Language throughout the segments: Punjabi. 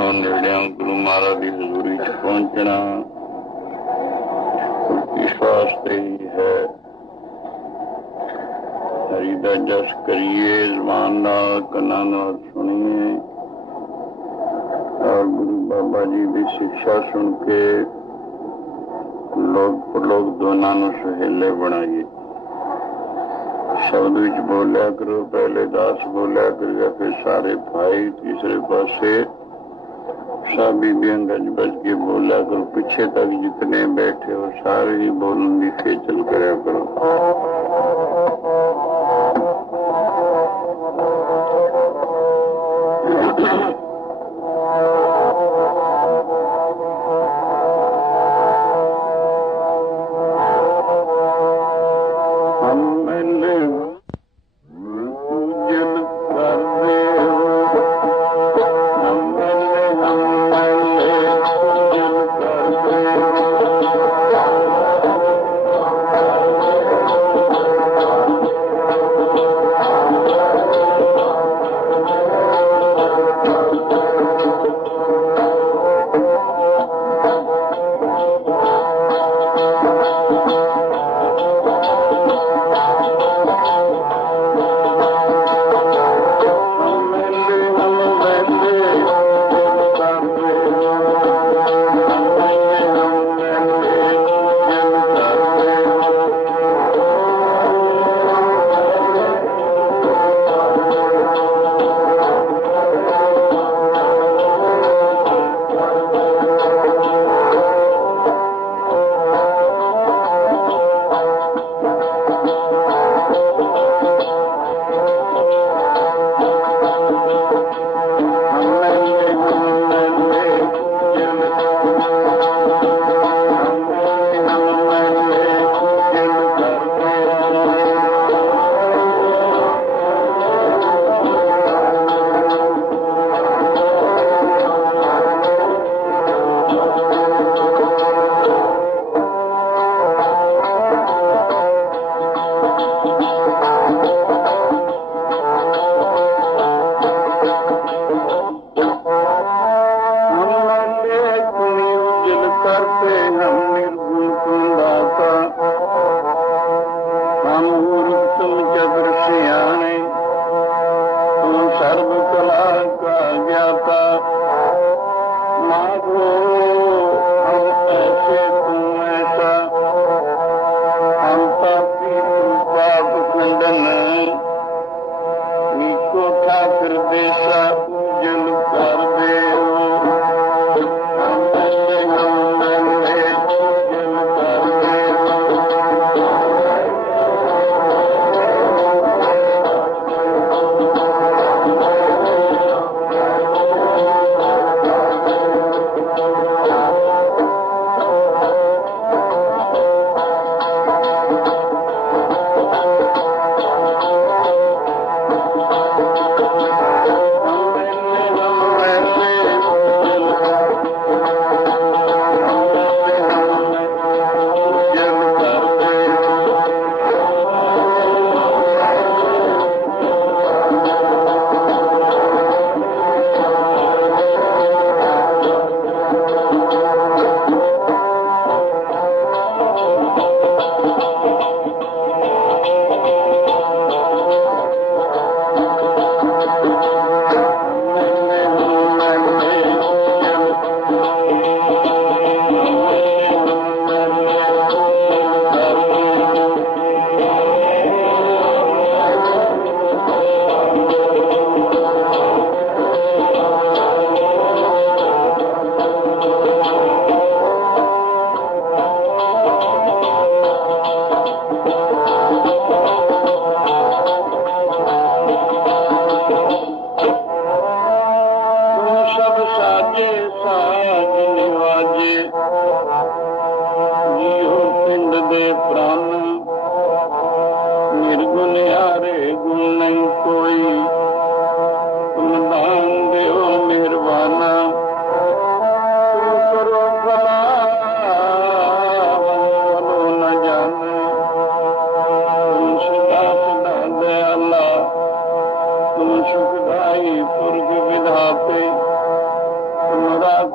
ਦੂਰੋਂ ਨੇੜਿਓਂ ਗੁਰੂ ਮਹਾਰਾਜ ਦੀ ਹਜ਼ੂਰੀ 'ਚ ਪਹੁੰਚਣਾ ਇਸ ਵਾਸਤੇ ਹੀ ਹੈ। ਹਰੀ ਦਾ ਜਸ ਕਰੀਏ, ਜ਼ਬਾਨ ਨਾਲ ਕੰਨਾਂ ਨਾਲ ਸੁਣੀਏ ਔਰ ਗੁਰੂ ਬਾਬਾ ਜੀ ਦੀ ਸਿੱਖਿਆ ਸੁਣ ਕੇ ਲੋਕ ਪ੍ਰਲੋਕ ਦੋਨਾਂ ਨੂੰ ਸੁਹੇਲੇ ਬਣਾਈਏ। शब्द विच बोलिया करो, पहले दास बोलिया करो, फिर सारे भाई, तीसरे पासे सब बीबियां गज बज के बोलिया करो, पीछे तक जितने बैठे हो सारे ही बोलने की खेचल कराया करो।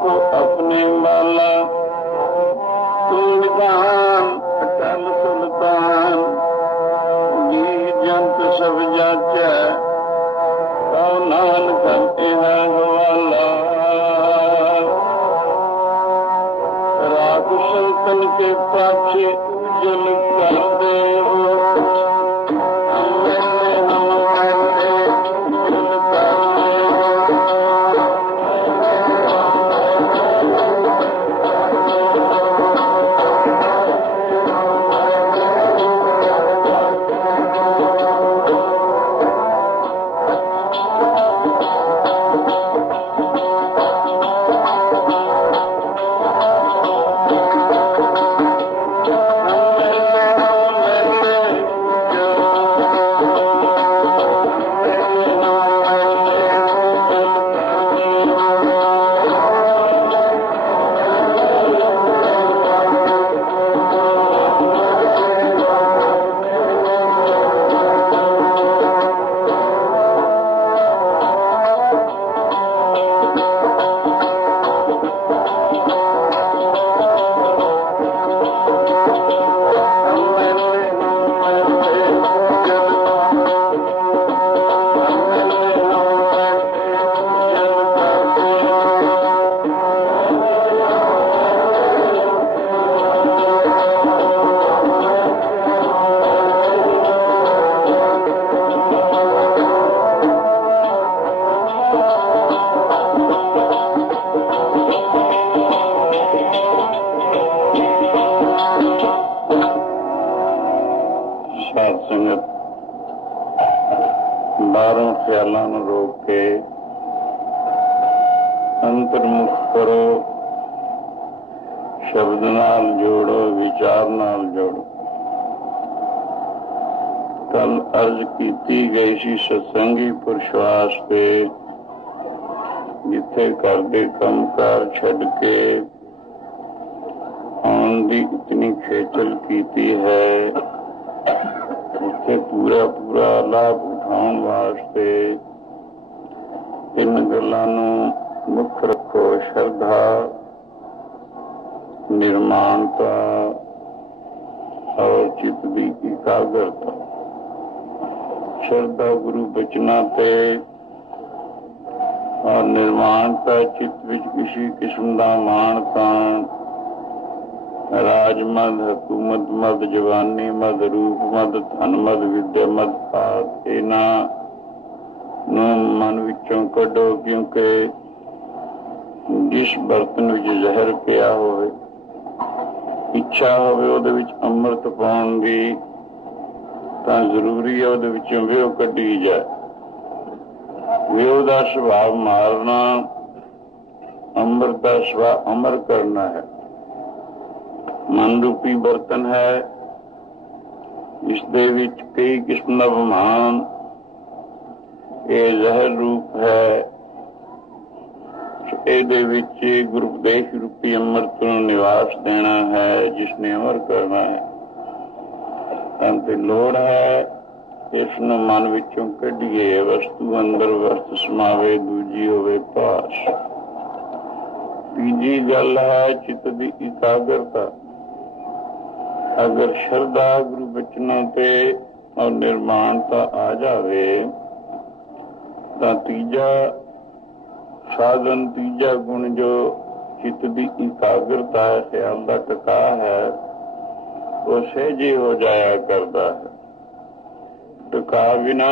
को अपने वाला, तू निदान अटल सुल्तान, जी जंत सब जाचै, कहो नानक है हवाला। राख सुल्तन के पाछे उजल कर देव, बारों ख्यालों ਨੂੰ रोक के अंतर्मुख करो, शब्द नाल जोड़ो, विचार नाल जोड़ो। कल अर्ज की गई सी सत्संगी पुरुष वास्ते, जिथे करदे कंमकार छड्ड के आउण दी इतनी खेचल कीती है, उत्थे पूरा पूरा लाभ उठाउण वास्ते इन गल्लां नूं मुख रखो। श्रद्धा, निर्माणता और चित्त की एकाग्रता। श्रद्धा गुरु बचना ते और निर्माणता चित्त विच किसी किस्म का माण ताण, राज मद, हुकूमत मद, जवानी मद, रूप मद, धन मद, विद्या मद पात इन्हां नूं मन विचों कढो, क्योंकि जिस बर्तन विच जहर पिया होवे, इच्छा होवे उहदे विच अमृत पाउण दी, तां जरूरी है उहदे विचों विहो कढी जाए। विहो दा सुभाव मारना, अमृत दा सुभाव अमर करना है। मन रूपी बर्तन है, इस दे विच कई किस्म का बमान, ये जहर रूप है। ਇਹਦੇ ਵਿੱਚ ਗੁਰੂ ਉਪਦੇਸ਼ रूपी अमृत ਨੂੰ निवास देना है, जिसने अमर करना है। ਤੇ ਲੋੜ ਹੈ ਇਸ ਨੂੰ ਮਨ ਵਿੱਚੋਂ ਕੱਢੀਏ। ਵਸਤੂ ਅੰਦਰ ਵਸਤ ਸਮਾਵੇ, ਦੂਜੀ ਹੋਵੇ ਭਾਸ। ਤੀਜੀ ਗੱਲ ਹੈ ਚਿੱਤ ਦੀ ਇਕਾਗਰਤਾ। अगर श्रद्धा गुरु बचनों ते और निर्माणता आ जावे, तो तीजा साधन, तीजा गुण जो चित्त की एकाग्रता है, ख्याल का टका है, वो सहजे हो जाया करता है। टका बिना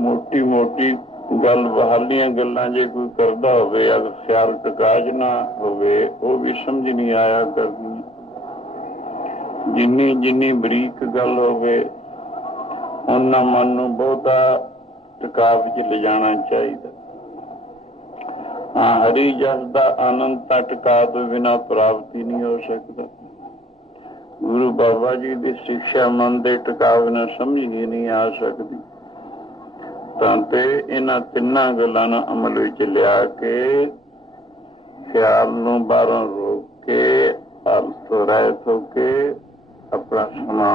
मोटी मोटी गल बहालियां गल्लां जे कोई करदा होवे, अगर ख्याल टका च ना होवे, वो भी समझ नहीं आया करदी। जिन्नी जिन्नी बरीक गल होवे, उन्ना मन नूं बहुता टका विच ले जाना चाहिए। हाँ, हरी जस दा आनंद तां टका तो बिना प्राप्त ही नहीं हो सकता। गुरु बाबा जी की शिक्षा मन के टका बिना समझ ही नहीं आ सकती। तां ते इन्हां तिन्नां गल्लां नूं अमल विच लिया के ख्याल नूं बाहरों रोक के हालत तो रहत होके अपना समा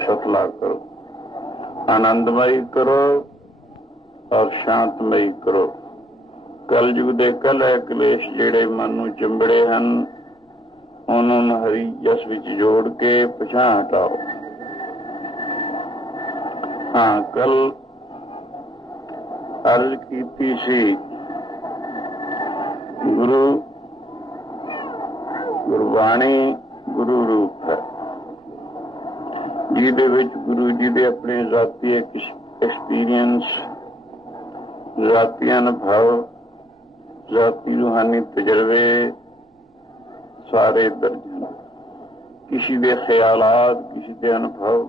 सफला करो, आनंदमयी करो और शांतमयी करो। ਕਲਯੁਗ ਦੇ ਕਲਹ ਕਲੇਸ਼ ਜਿਹੜੇ ਮਨ ਨੂੰ ਚਿੰਬੜੇ ਹਨ, ਉਹਨਾਂ ਨੂੰ ਹਰੀ ਜਸ ਵਿੱਚ ਜੋੜ ਕੇ ਪਛਾਣ ਹਟਾਓ। ਹਾਂ, ਕੱਲ ਅਰਜ਼ ਕੀਤੀ ਸੀ, ਗੁਰਬਾਣੀ ਗੁਰੂ ਰੂਪ ਹੈ, ਜਿਹਦੇ ਵਿੱਚ ਗੁਰੂ ਜੀ ਦੇ ਆਪਣੇ ਜ਼ਾਤੀ ਐਕਸਪੀਰੀਅੰਸ, ਜ਼ਾਤੀ ਅਨੁਭਵ, ਜ਼ਾਤੀ ਰੂਹਾਨੀ ਤਜਰਬੇ ਸਾਰੇ ਦਰਜ ਹਨ। ਕਿਸੇ ਦੇ ਖਿਆਲਾਤ, ਕਿਸੇ ਦੇ ਅਨੁਭਵ,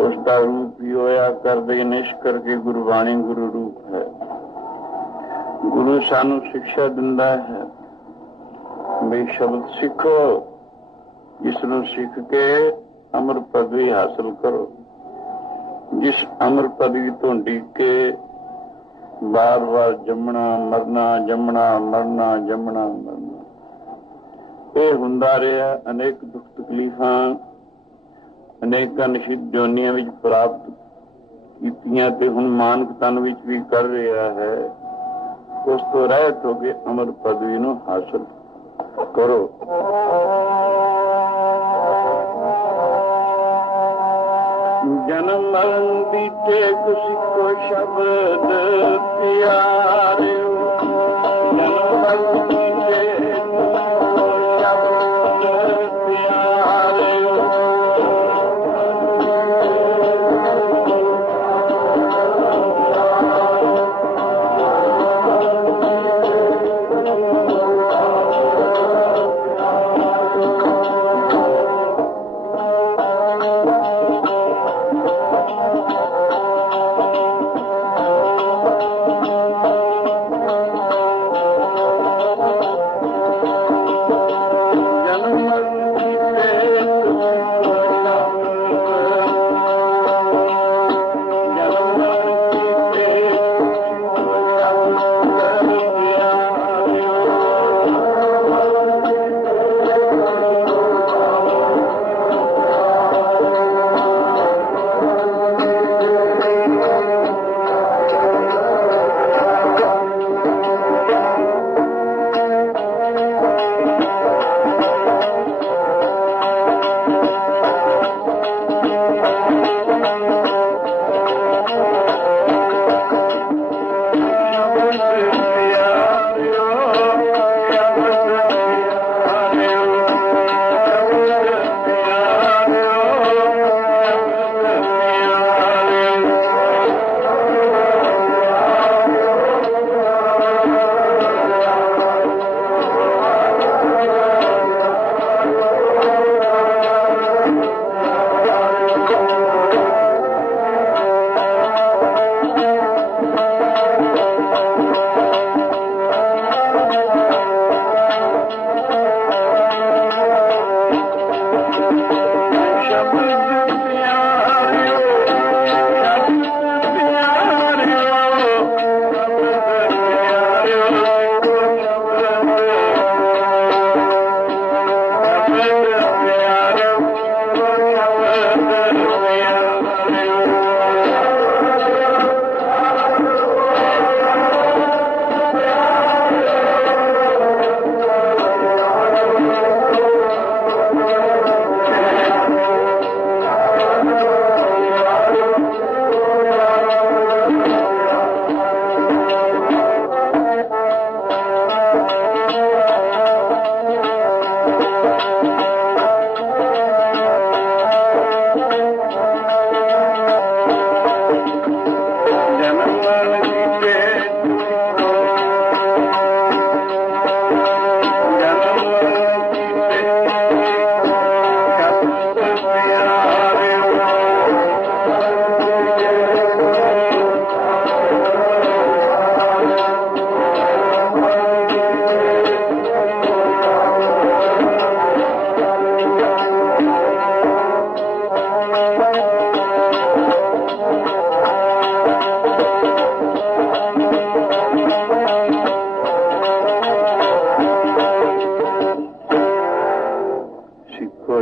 ਉਸ ਦਾ ਰੂਪ ਹੀ ਹੋਇਆ ਕਰਦੇ ਨੇ। ਇਸ ਕਰਕੇ ਗੁਰਬਾਣੀ ਗੁਰੂ ਰੂਪ ਹੈ। ਗੁਰੂ ਸਾਨੂੰ ਸਿੱਖਿਆ ਦਿੰਦਾ ਹੈ ਵੀ ਸ਼ਬਦ ਸਿੱਖੋ, ਜਿਸ ਨੂੰ ਸਿੱਖ ਕੇ ਅਮਰ ਪਦਵੀ ਹਾਸਲ ਕਰੋ। ਜਿਸ ਅਮਰ ਪਦਵੀ ਤੋਂ ਡੀਕ ਕੇ ਬਾਰ-ਬਾਰ ਜੰਮਣਾ ਮਰਨਾ, ਜੰਮਣਾ ਮਰਨਾ, ਜੰਮਣਾ ਮਰਨਾ, ਇਹ ਹੁੰਦਾ ਰਿਹਾ। ਅਨੇਕ ਦੁੱਖ ਤਕਲੀਫਾਂ ਅਨੇਕਾਂ ਨਿਸ਼ਚਿਤ ਜੋਨੀਆਂ ਵਿੱਚ ਪ੍ਰਾਪਤ ਕੀਤੀਆਂ ਤੇ ਹੁਣ ਮਾਨਕ ਤਨ ਵਿੱਚ ਵੀ ਕਰ ਰਿਹਾ ਹੈ। ਉਸ ਤੋਂ ਰਹਿਤ ਹੋ ਕੇ ਅਮਰ ਪਦਵੀ ਨੂੰ ਹਾਸਲ ਕਰੋ। ਜਨਮ ਮਰਨ ਦੀ ਟੇਕ ਸਿੱਖੋ ਸ਼ਬਦ ਪਿਆਰਿਓ, ਜਨਮ ਮਰਨ ਦੀ ਟੇਕ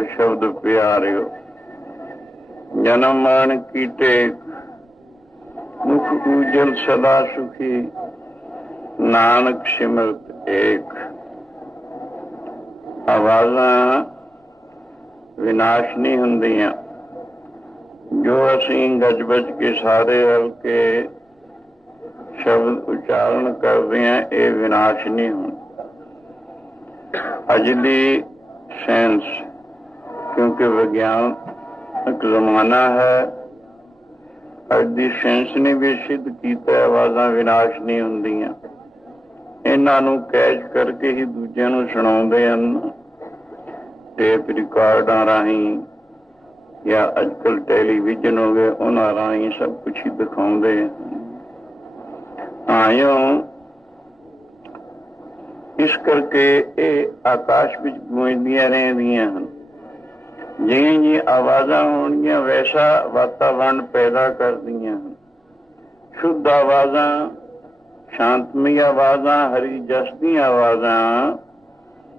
ਸ਼ਬਦ ਪਿਆਰਿਓ। ਜਨਮ ਮਰਨ ਕੀ ਟੇਕ मुख उजल सदा सुखी नानक सिमरत एक। आवाज़ां विनाश नहीं ਹੁੰਦੀਆਂ। जो ਅਸੀਂ ਗੱਜ ਵੱਜ ਕੇ ਸਾਰੇ ਰਲ ਕੇ ਸ਼ਬਦ ਉਚਾਰਨ ਕਰਦੇ ਹਾਂ, ਇਹ ਵਿਨਾਸ਼ ਨਹੀਂ ਹੁੰਦਾ। ਅੱਜ ਦੀ ਸਾਇੰਸ, ਕਿਉਂਕਿ ਵਿਗਿਆਨਕ ਜ਼ਮਾਨਾ ਹੈ, ਅੱਜ ਦੀ ਸਾਇੰਸ ਨੇ ਵੀ ਸਿੱਧ ਕੀਤਾ ਆਵਾਜ਼ਾਂ ਵਿਨਾਸ਼ ਨਹੀਂ ਹੁੰਦੀਆਂ। ਇਹਨਾਂ ਨੂੰ ਕੈਚ ਕਰਕੇ ਹੀ ਦੂਜਿਆਂ ਨੂੰ ਸੁਣਾਉਂਦੇ ਹਨ, ਟੇਪ ਰਿਕਾਰਡਾਂ ਰਾਹੀਂ ਜਾਂ ਅੱਜ ਕੱਲ੍ਹ ਟੈਲੀਵਿਜ਼ਨ ਹੋ ਗਏ, ਉਹਨਾਂ ਰਾਹੀਂ ਸਭ ਕੁਛ ਹੀ ਦਿਖਾਉਂਦੇ ਆਇਓ। ਇਸ ਕਰਕੇ ਇਹ ਆਕਾਸ਼ ਵਿੱਚ ਗੂੰਜਦੀਆਂ ਰਹਿੰਦੀਆਂ ਹਨ। ਜਿਵੇਂ ਜੀ ਆਵਾਜ਼ਾਂ ਹੋਣਗੀਆਂ ਵੈਸਾ ਵਾਤਾਵਰਨ ਪੈਦਾ ਕਰਦੀਆਂ ਹਨ। ਸ਼ੁੱਧ ਆਵਾਜ਼ਾਂ, ਸ਼ਾਂਤਮਈ ਆਵਾਜ਼ਾਂ, ਹਰੀ ਜਸ ਦੀਆਂ ਆਵਾਜ਼ਾਂ,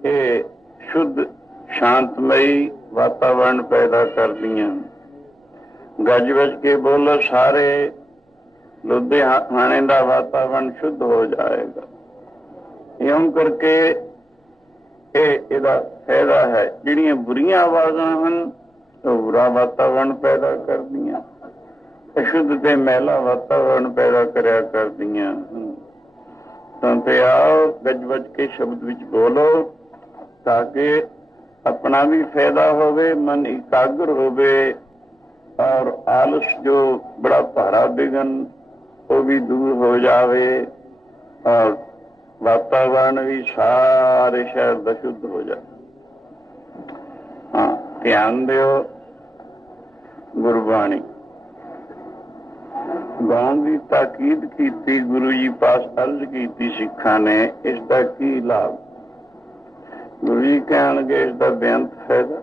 ਇਹ ਸ਼ੁੱਧ ਸ਼ਾਂਤਮਈ ਵਾਤਾਵਰਨ ਪੈਦਾ ਕਰਦੀਆਂ। ਗੱਜ ਵੱਜ ਕੇ ਬੋਲੋ, ਸਾਰੇ ਲੁਧਿਆਣੇ ਦਾ ਵਾਤਾਵਰਨ ਸ਼ੁੱਧ ਹੋ ਜਾਏਗਾ। ਇਉਂ ਕਰਕੇ ਇਹਦਾ ਫਾਇਦਾ ਹੈ। ਜਿਹੜੀਆਂ ਬੁਰੀਆਂ ਆਵਾਜ਼ਾਂ ਹਨ ਉਹ ਬੁਰਾ ਵਾਤਾਵਰਨ ਪੈਦਾ ਕਰਦੀਆਂ, ਅਸ਼ੁੱਧ ਤੇ ਮੈਲਾ ਵਾਤਾਵਰਨ ਪੈਦਾ ਕਰਿਆ ਕਰਦੀਆਂ। ਤਾਂ ਤੇ ਆਓ ਗੱਜ ਵੱਜ ਕੇ ਸ਼ਬਦ ਵਿੱਚ ਬੋਲੋ, ਤਾਂ ਕਿ अपना भी फायदा होवे, मन एकाग्र होवे और आलस जो बड़ा भारा विघन वो भी दूर हो जावे और वातावरण भी सारे शहर का शुद्ध हो जाए। हाँ, ध्यान दियो। गुरबाणी गाउन की ताकीद की, गुरु जी पास अर्ज की सिखा ने, इसका की लाभ? गुरु जी कहणगे इसका बेअंत फायदा।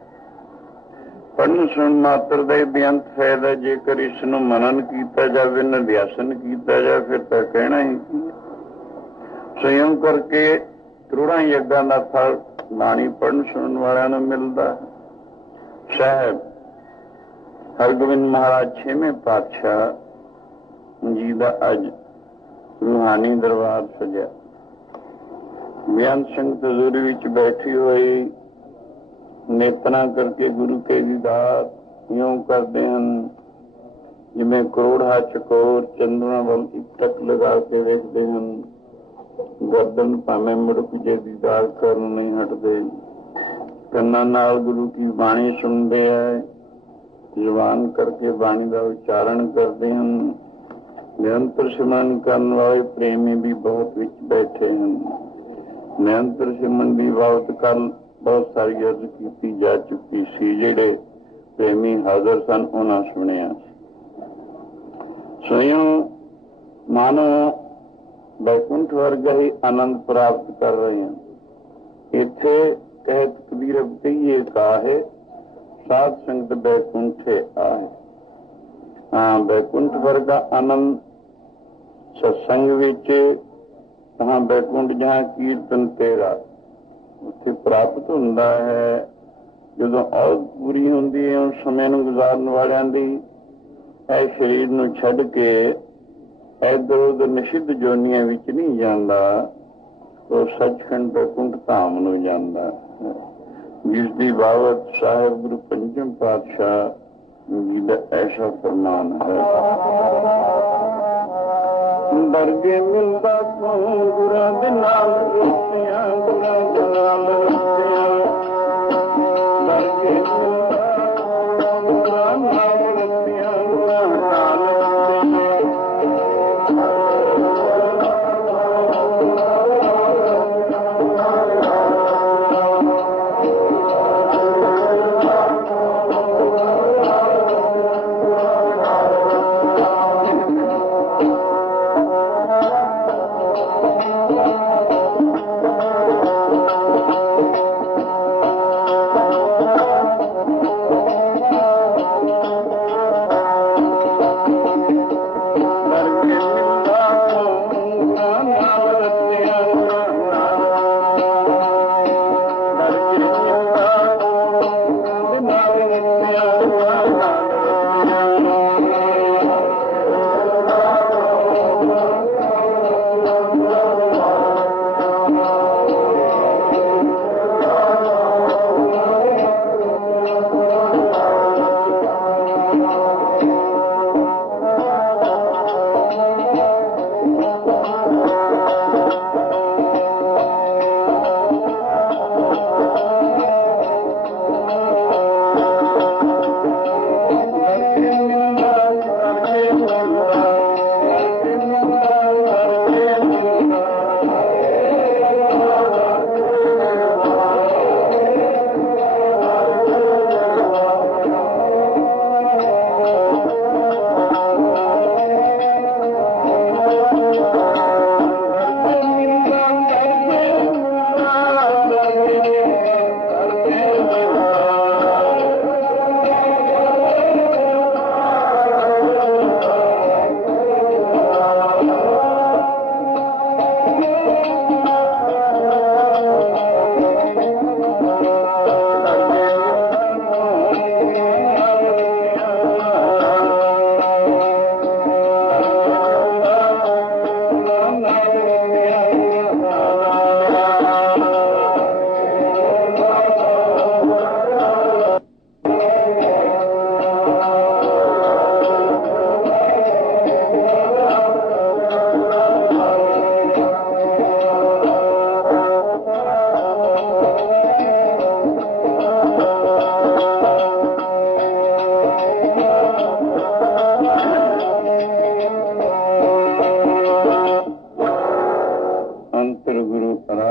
पढ़न सुन मात्र का बेअंत फायदा। जेकर इसनों मनन किया जाए, निध्यासन किया जाए, फिर तो कहना ही की। स्वयं करके करोड़ों यज्ञां का फल बाणी पढ़न सुनने वालों को मिलता है। साहब हरगोबिंद महाराज 6वें पातशाह जी का अज रूहानी दरबार सजा। बेअंत संगत हजूरी विच बैठी हुई नेतना करके गुरु के दीदार यूं करते हैं जिमें करोड़ा चकोर चंद्रमा वल एक टक लगा के वेखते हैं। गर्दन भावें मुड़क जे दीदार करन नहीं हटते। कन्नां नाल गुरु की बाणी सुनते हैं, जुबान करके बाणी का उच्चारण करते हैं। निरंतर सिमरन करने वाले प्रेमी भी बहुत विच बैठे हैं। निरंतर सिमरन की बात कल बहुत सारी अर्ज की जा चुकी सी। जेड़े प्रेमी हाजिर सन उन्हें सुनिया। स्वयं मानो बैकुंठ वर्गा ही आनंद प्राप्त कर रहे हैं। इत्थे कहत कबीर कहिए काहे, साध संगत बैकुंठे आहे। हाँ, बैकुंठ वर्गा आनंद सत्संग विच, हाँ बैकुंठ जहाँ कीर्तन तेरा उत्थे प्राप्त हुंदा है। जदों औध पूरी हुंदी है उस समय नूं गुजारन वालियां दी इस शरीर नूं छड्ड के इधर उधर निषिद्ध जोनियां विच नहीं जांदा, तो सचखंड बैकुंठ धाम नूं जांदा है। जिसदी बाबत साहिब गुरु पंचम पातशाह जी दा ऐसा फरमान है। दरगे मिलदा तो गुरां दे नाल रुपया, गुरां दे नाल रुपया। दरगे मिलदा गुरां नाल रुपया, गुरां नाल रुपया।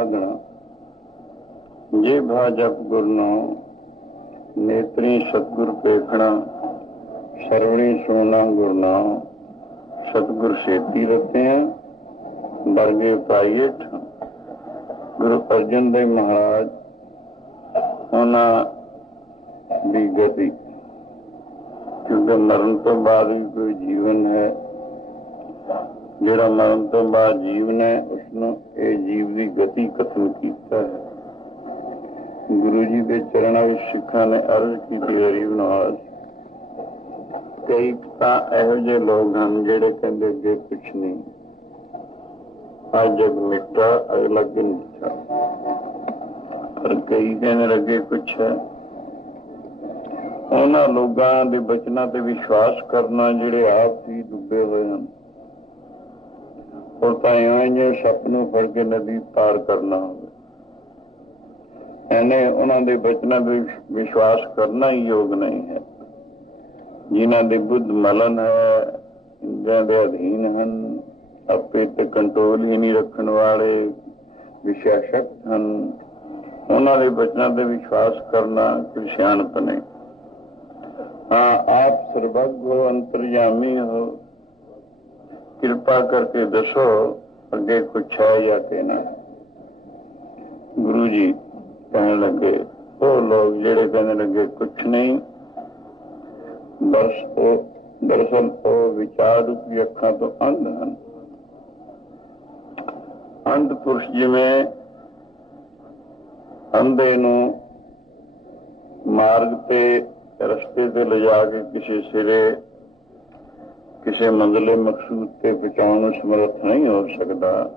ਸਾਧਨ ਜੇ ਭਾ ਜਪ ਗੁਰਨੋ ਨੇਤਰੀ ਸਤਿਗੁਰ ਪੇਖਣਾ ਸਰਵਣੀ ਸੁਣਾ ਗੁਰਨਾ ਸਤਿਗੁਰ ਸੇਤੀ ਰਤਿਆ ਵਰਗੇ ਪਾਈਏ। ਗੁਰੂ ਅਰਜਨ ਦੇਵ ਮਹਾਰਾਜ ਉਹਨਾਂ ਦੀ ਗਤੀ, ਕਿਉਂਕਿ ਮਰਨ ਤੋਂ ਬਾਅਦ ਵੀ ਕੋਈ ਜੀਵਨ ਹੈ। ਜਿਹੜਾ ਮਰਨ ਤੋਂ ਬਾਅਦ ਜੀਵਨ ਹੈ ਉਸਨੂੰ ਇਹ ਜੀਵ ਦੀ ਗਤੀ ਕਥਨ ਕੀਤਾ ਹੈ। ਗੁਰੂ ਜੀ ਦੇ ਚਰਨਾਂ ਵਿੱਚ ਸਿੱਖਾਂ ਨੇ ਅਰਜ਼ ਕੀਤੀ, ਗਰੀਬ ਨਵਾਜ਼। ਕਈ ਤਾਂ ਇਹੋ ਜਿਹੇ ਲੋਕ ਹਨ ਜਿਹੜੇ ਕਹਿੰਦੇ ਅੱਗੇ ਕੁਛ ਨਹੀਂ, ਅੱਜ ਜਗ ਮਿੱਠਾ ਅਗਲਾ ਦਿਨ ਮਿੱਠਾ, ਪਰ ਕਈ ਕਹਿੰਦੇ ਅੱਗੇ ਕੁਛ ਹੈ। ਉਹਨਾਂ ਲੋਕਾਂ ਦੇ ਬਚਨਾਂ ਤੇ ਵਿਸ਼ਵਾਸ ਕਰਨਾ ਜਿਹੜੇ ਆਪ ਹੀ ਡੁੱਬੇ ਹੋਏ ਹਨ। ਉਹ ਤਾਂ ਇਉਂ ਜਿਵੇਂ ਸੱਪ ਨੂੰ ਫੜ ਕੇ ਨਦੀ ਪਾਰ ਕਰਨਾ ਹੋਵੇ, ਇਹਨੇ ਉਹਨਾਂ ਦੇ ਬਚਨਾਂ ਤੇ ਵਿਸ਼ਵਾਸ ਕਰਨਾ ਹੀ ਯੋਗ ਨਹੀਂ ਹੈ। ਜਿਨ੍ਹਾਂ ਦੀ ਬੁੱਧ ਮਲਨ ਹੈ, ਇੰਦਰੀਆਂ ਦੇ ਅਧੀਨ ਹਨ, ਆਪੇ ਤੇ ਕੰਟਰੋਲ ਹੀ ਨਹੀਂ ਰੱਖਣ ਵਾਲੇ, ਵਿਸ਼ਾ ਸ਼ਕਤ ਹਨ, ਉਹਨਾਂ ਦੇ ਬਚਨਾਂ ਤੇ ਵਿਸ਼ਵਾਸ ਕਰਨਾ ਕੋਈ ਸਿਆਣਪ ਨਹੀਂ। ਹਾਂ, ਆਪ ਸਰਬੱਗ ਹੋ, ਅੰਤਰਜਾਮੀ ਹੋ, ਕਿਰਪਾ ਕਰਕੇ ਦੱਸੋ ਅੱਗੇ ਕੁਛ ਹੈ ਜਾਂ ਕਿ ਨਾ। ਗੁਰੂ ਜੀ ਕਹਿਣ ਲੱਗੇ, ਉਹ ਲੋਕ ਜਿਹੜੇ ਕਹਿੰਦੇ ਲੱਗੇ ਕੁਛ ਨਹੀਂ, ਦਰਅਸਲ ਉਹ ਵਿਚਾਰ ਰੂਪੀ ਅੱਖਾਂ ਤੋਂ ਅੰਧ ਹਨ। ਅੰਧ ਪੁਰਸ਼ ਜਿਵੇਂ ਅੰਧੇ ਨੂੰ ਮਾਰਗ ਤੇ ਰਸਤੇ ਤੇ ਲਿਜਾ ਕੇ ਕਿਸੇ ਸਿਰੇ ਕਿਸੇ ਮੰਜ਼ਲੇ ਮਕਸੂਦ ਤੇ ਪਹੁੰਚਾਉਣ ਨੂੰ ਸਮਰੱਥ ਨਹੀਂ ਹੋ ਸਕਦਾ,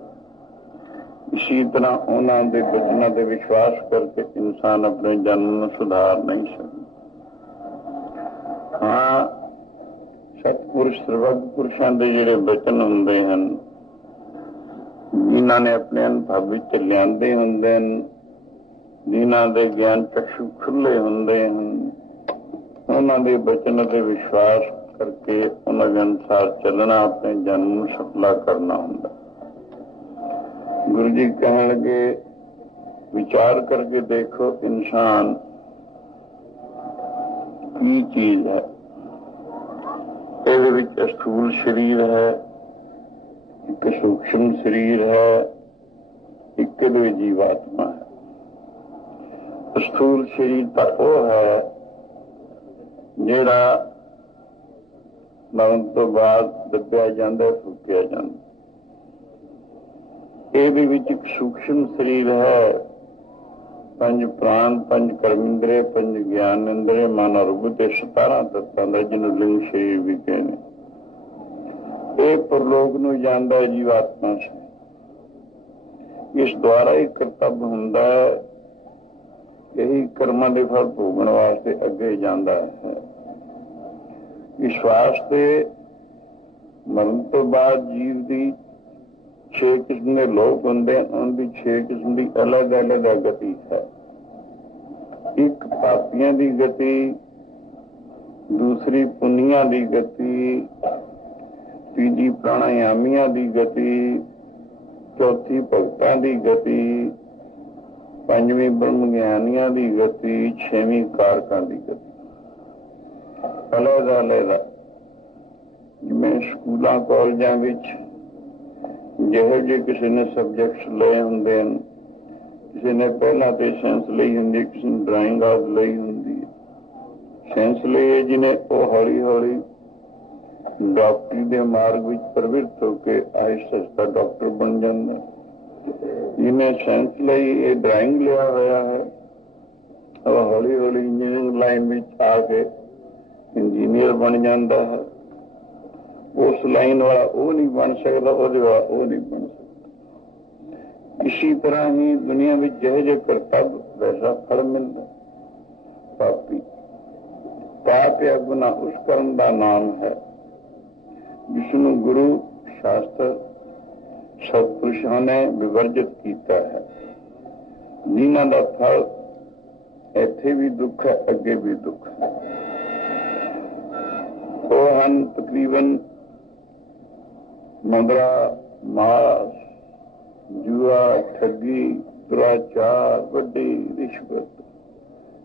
ਇਸੀ ਤਰ੍ਹਾਂ ਉਹਨਾਂ ਦੇ ਬਚਨਾਂ ਤੇ ਵਿਸ਼ਵਾਸ ਕਰਕੇ ਇਨਸਾਨ ਆਪਣੇ ਜਨਮ ਨੂੰ ਸੁਧਾਰ ਨਹੀਂ ਸਕਦਾ। ਹਾਂ, ਸਤਿਪੁਰਸ਼ ਸਰਬੱਗ ਪੁਰਸ਼ਾਂ ਦੇ ਜਿਹੜੇ ਬਚਨ ਹੁੰਦੇ ਹਨ, ਜਿਨ੍ਹਾਂ ਨੇ ਆਪਣੇ ਅਨੁਭਵ ਵਿੱਚ ਲਿਆਂਦੇ ਹੁੰਦੇ ਹਨ, ਜਿਨ੍ਹਾਂ ਦੇ ਗਿਆਨ ਚਕਸ਼ੂ ਖੁੱਲੇ ਹੁੰਦੇ ਹਨ, ਉਹਨਾਂ ਦੇ ਬਚਨ ਤੇ ਵਿਸ਼ਵਾਸ ਕਰਕੇ ਉਹਨਾਂ ਦੇ ਅਨੁਸਾਰ ਚੱਲਣਾ ਆਪਣੇ ਜਨਮ ਨੂੰ ਸਫਲਾ ਕਰਨਾ ਹੁੰਦਾ। ਗੁਰੂ ਜੀ ਕਹਿਣ ਲੱਗੇ, ਵਿਚਾਰ ਕਰਕੇ ਦੇਖੋ ਇਨਸਾਨ ਕੀ ਚੀਜ਼ ਹੈ। ਇਹਦੇ ਵਿੱਚ ਸਥੂਲ ਸਰੀਰ ਹੈ, ਇੱਕ ਸੂਖਸ਼ਮ ਸਰੀਰ ਹੈ, ਇੱਕ ਦੇ ਜੀਵਾਤਮਾ ਹੈ। ਸਥੂਲ ਸਰੀਰ ਤਾਂ ਉਹ ਹੈ ਜਿਹੜਾ ਮਰਨ ਤੋਂ ਬਾਅਦ ਦੱਬਿਆ ਜਾਂਦਾ, ਫੂਕਿਆ ਜਾਂਦਾ। ਇਹਦੇ ਵਿੱਚ ਇੱਕ ਸੂਖਸ਼ਮ ਸਰੀਰ ਹੈ, ਪੰਜ ਪ੍ਰਾਣ, ਪੰਜ ਕਰਮ ਇੰਦਰੀ, ਪੰਜ ਗਿਆਨ ਇੰਦਰੀ, ਮਨ ਔਰ ਬੁੱਧੀ, 17 ਤੱਤਾਂ ਦਾ, ਜਿਹਨੂੰ ਲਿੰਗ ਸਰੀਰ ਵੀ ਕਹਿੰਦੇ। ਇਹ ਪਰਲੋਕ ਨੂੰ ਜਾਂਦਾ ਜੀਵਾਤਮਾ ਸੇ। ਇਸ ਦੁਆਰਾ ਹੀ ਕਰਤੱਵ ਹੁੰਦਾ ਹੈ, ਇਹੀ ਕਰਮਾਂ ਦੇ ਫਲ ਭੋਗਣ ਵਾਸਤੇ ਅੱਗੇ ਜਾਂਦਾ ਹੈ। ਇਸ ਵਾਸਤੇ ਮਰਨ ਤੋਂ ਬਾਅਦ ਜੀਵ ਦੀ 6 ਕਿਸਮ ਦੇ ਲੋਕ ਹੁੰਦੇ ਹਨ, ਉਹਨਾਂ ਦੀ 6 ਕਿਸਮ ਦੀ ਅਲੱਗ ਅਲੱਗ ਗਤੀ ਹੈ। ਇੱਕ ਪਾਪੀਆਂ ਦੀ ਗਤੀ, ਦੂਸਰੀ ਪੁੰਨੀਆਂ ਦੀ ਗਤੀ, ਤੀਜੀ ਪ੍ਰਾਣਾਯਾਮੀਆਂ ਦੀ ਗਤੀ, ਚੌਥੀ ਭਗਤਾਂ ਦੀ ਗਤੀ, ਪੰਜਵੀਂ ਬ੍ਰਹਮ ਗਿਆਨੀਆਂ ਦੀ ਗਤੀ, 6ਵੀਂ ਕਾਰਕਾਂ ਦੀ ਗਤੀ। ਅਲੱਗ ਅਲੱਗ ਜਿਵੇਂ ਸਕੂਲਾਂ ਕਾਲਜਾਂ ਵਿੱਚ ਜਿਹੋ ਜਿਹੇ ਕਿਸੇ ਨੇ ਸਬਜੈਕਟਸ ਲਏ ਹੁੰਦੇ ਹਨ, ਕਿਸੇ ਨੇ ਪਹਿਲਾਂ ਤੇ ਸਾਇੰਸ ਲਈ ਹੁੰਦੀ, ਕਿਸੇ ਨੇ ਡਰਾਇੰਗ ਆਦਿ ਲਈ ਹੁੰਦੀ ਹੈ। ਸਾਇੰਸ ਲਈ ਜਿਹਨੇ ਉਹ ਹੌਲੀ ਹੌਲੀ ਡਾਕਟਰੀ ਦੇ ਮਾਰਗ ਵਿੱਚ ਪ੍ਰਵਿਰਤ ਹੋ ਕੇ ਆਹਿਸਤਾ ਆਹਿਸਤਾ ਡਾਕਟਰ ਬਣ ਜਾਂਦਾ। ਜਿਹਨੇ ਸਾਇੰਸ ਲਈ ਇਹ ਡਰਾਇੰਗ ਲਿਆ ਹੋਇਆ ਹੈ, ਉਹ ਹੌਲੀ ਹੌਲੀ ਇੰਜੀਨੀਅਰਿੰਗ ਲਾਈਨ ਵਿੱਚ ਆ ਕੇ ਇੰਜੀਨੀਅਰ ਬਣ ਜਾਂਦਾ ਹੈ। ਉਸ ਲਾਈਨ ਵਾਲਾ ਉਹ ਨਹੀਂ ਬਣ ਸਕਦਾ, ਉਹਦੇ ਵਾਲਾ ਉਹ ਨਹੀਂ ਬਣ ਸਕਦਾ। ਇਸੀ ਤਰ੍ਹਾਂ ਹੀ ਦੁਨੀਆ ਵਿੱਚ ਜਿਹੇ ਜਿਹੇ ਕਰਤੱਵ ਵੈਸਾ ਫਲ ਮਿਲਦਾ। ਪਾਪੀ ਪਾਪ ਜਾਂ ਗੁਨਾਹ ਉਸ ਕਰਮ ਦਾ ਨਾਮ ਹੈ ਜਿਸ ਨੂੰ ਗੁਰੂ ਸ਼ਾਸਤਰ ਸਤਿਪੁਰਸ਼ਾਂ ਨੇ ਵਿਵਰਜਿਤ ਕੀਤਾ ਹੈ, ਜਿਨ੍ਹਾਂ ਦਾ ਫਲ ਇੱਥੇ ਵੀ ਦੁੱਖ ਹੈ, ਅੱਗੇ ਵੀ ਦੁੱਖ ਹੈ। ਉਹ ਹਨ ਤਕਰੀਬਨ ਮੁੰਦਰਾ, ਮਾਸ, ਜੂਆ, ਠੱਗੀ, ਦੁਰਾਚਾਰ, ਵੱਡੀ ਰਿਸ਼ਵਤ,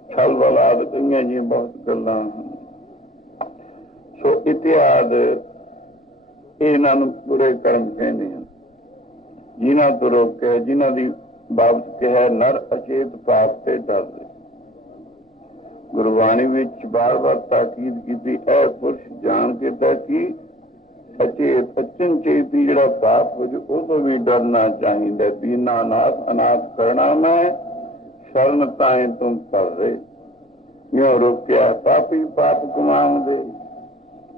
ਛਲ ਬਲਾਦ, ਕਈਆਂ ਜਿਹੀਆਂ ਬਹੁਤ ਗੱਲਾਂ ਹਨ। ਸੋ ਇਤਿਹਾਦ ਇਹਨਾਂ ਨੂੰ ਬੁਰੇ ਕਰਮ ਕਹਿੰਦੇ ਹਨ। ਜਿਨ੍ਹਾਂ ਤੋਂ ਰੋਕਿਆ, ਜਿਨ੍ਹਾਂ ਦੀ ਬਾਬਤ ਕਿਹਾ ਨਰ ਅਚੇਤ ਪਾਪ ਤੇ ਡਰਦੇ। ਗੁਰਬਾਣੀ ਵਿੱਚ ਬਾਰ-ਬਾਰ ਤਾਕੀਦ ਕੀਤੀ, ਇਹ ਪੁਰਸ਼ ਜਾਣ ਕੇ ਤਾਂ ਕਿ ਅਚੇਤ ਅਚਨਚੇਤੀ ਜਿਹੜਾ ਪਾਪ ਹੋ ਜਾਏ ਉਹ ਤੋਂ ਵੀ ਡਰਨਾ ਚਾਹੀਦਾ। ਦੀਨਾ ਨਾਥ ਅਨਾਥ ਕਰਨਾ ਮੈਂ ਸ਼ਰਨ ਤਾਏ ਤੁਮ ਪਰ ਰਹੇ। ਇਉਂ ਰੋਕਿਆ ਪਾਪੀ ਪਾਪ ਕਮਾਉਂਦੇ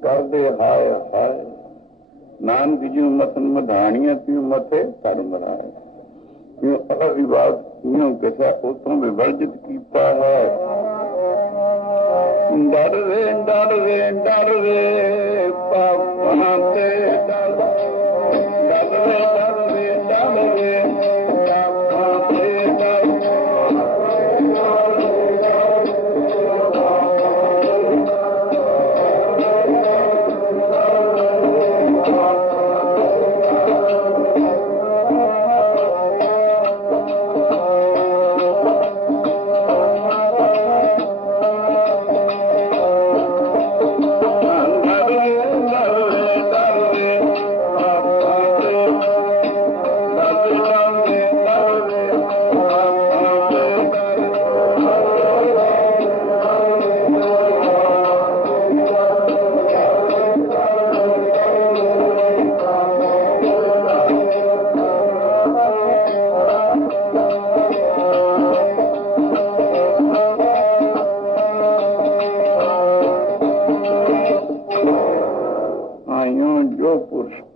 ਕਰਦੇ ਹਾਏ ਹਾਏ। ਨਾਨਕ ਜੀ ਮਤਨ ਮਧਾਣੀਆਂ ਤਿਉ ਮਥੇ ਧਰਮ ਰਾਏ। ਇਉਂ ਅਵਿਵਾਦ ਇਉਂ ਕਿਸਾ ਉਤੋਂ ਵਿਵਰਜਿਤ ਕੀਤਾ ਹੈ। ਡਰ ਵੇ ਡਰ ਵੇ ਡਰ ਵੇ ਪਾਪਾਂ ਤੇ ਡਰ, ਡਰ ਵੇ ਡਰ ਵੇ ਡਰ ਵੇ ਪਾਪਾਂ ਤੇ ਡਰ।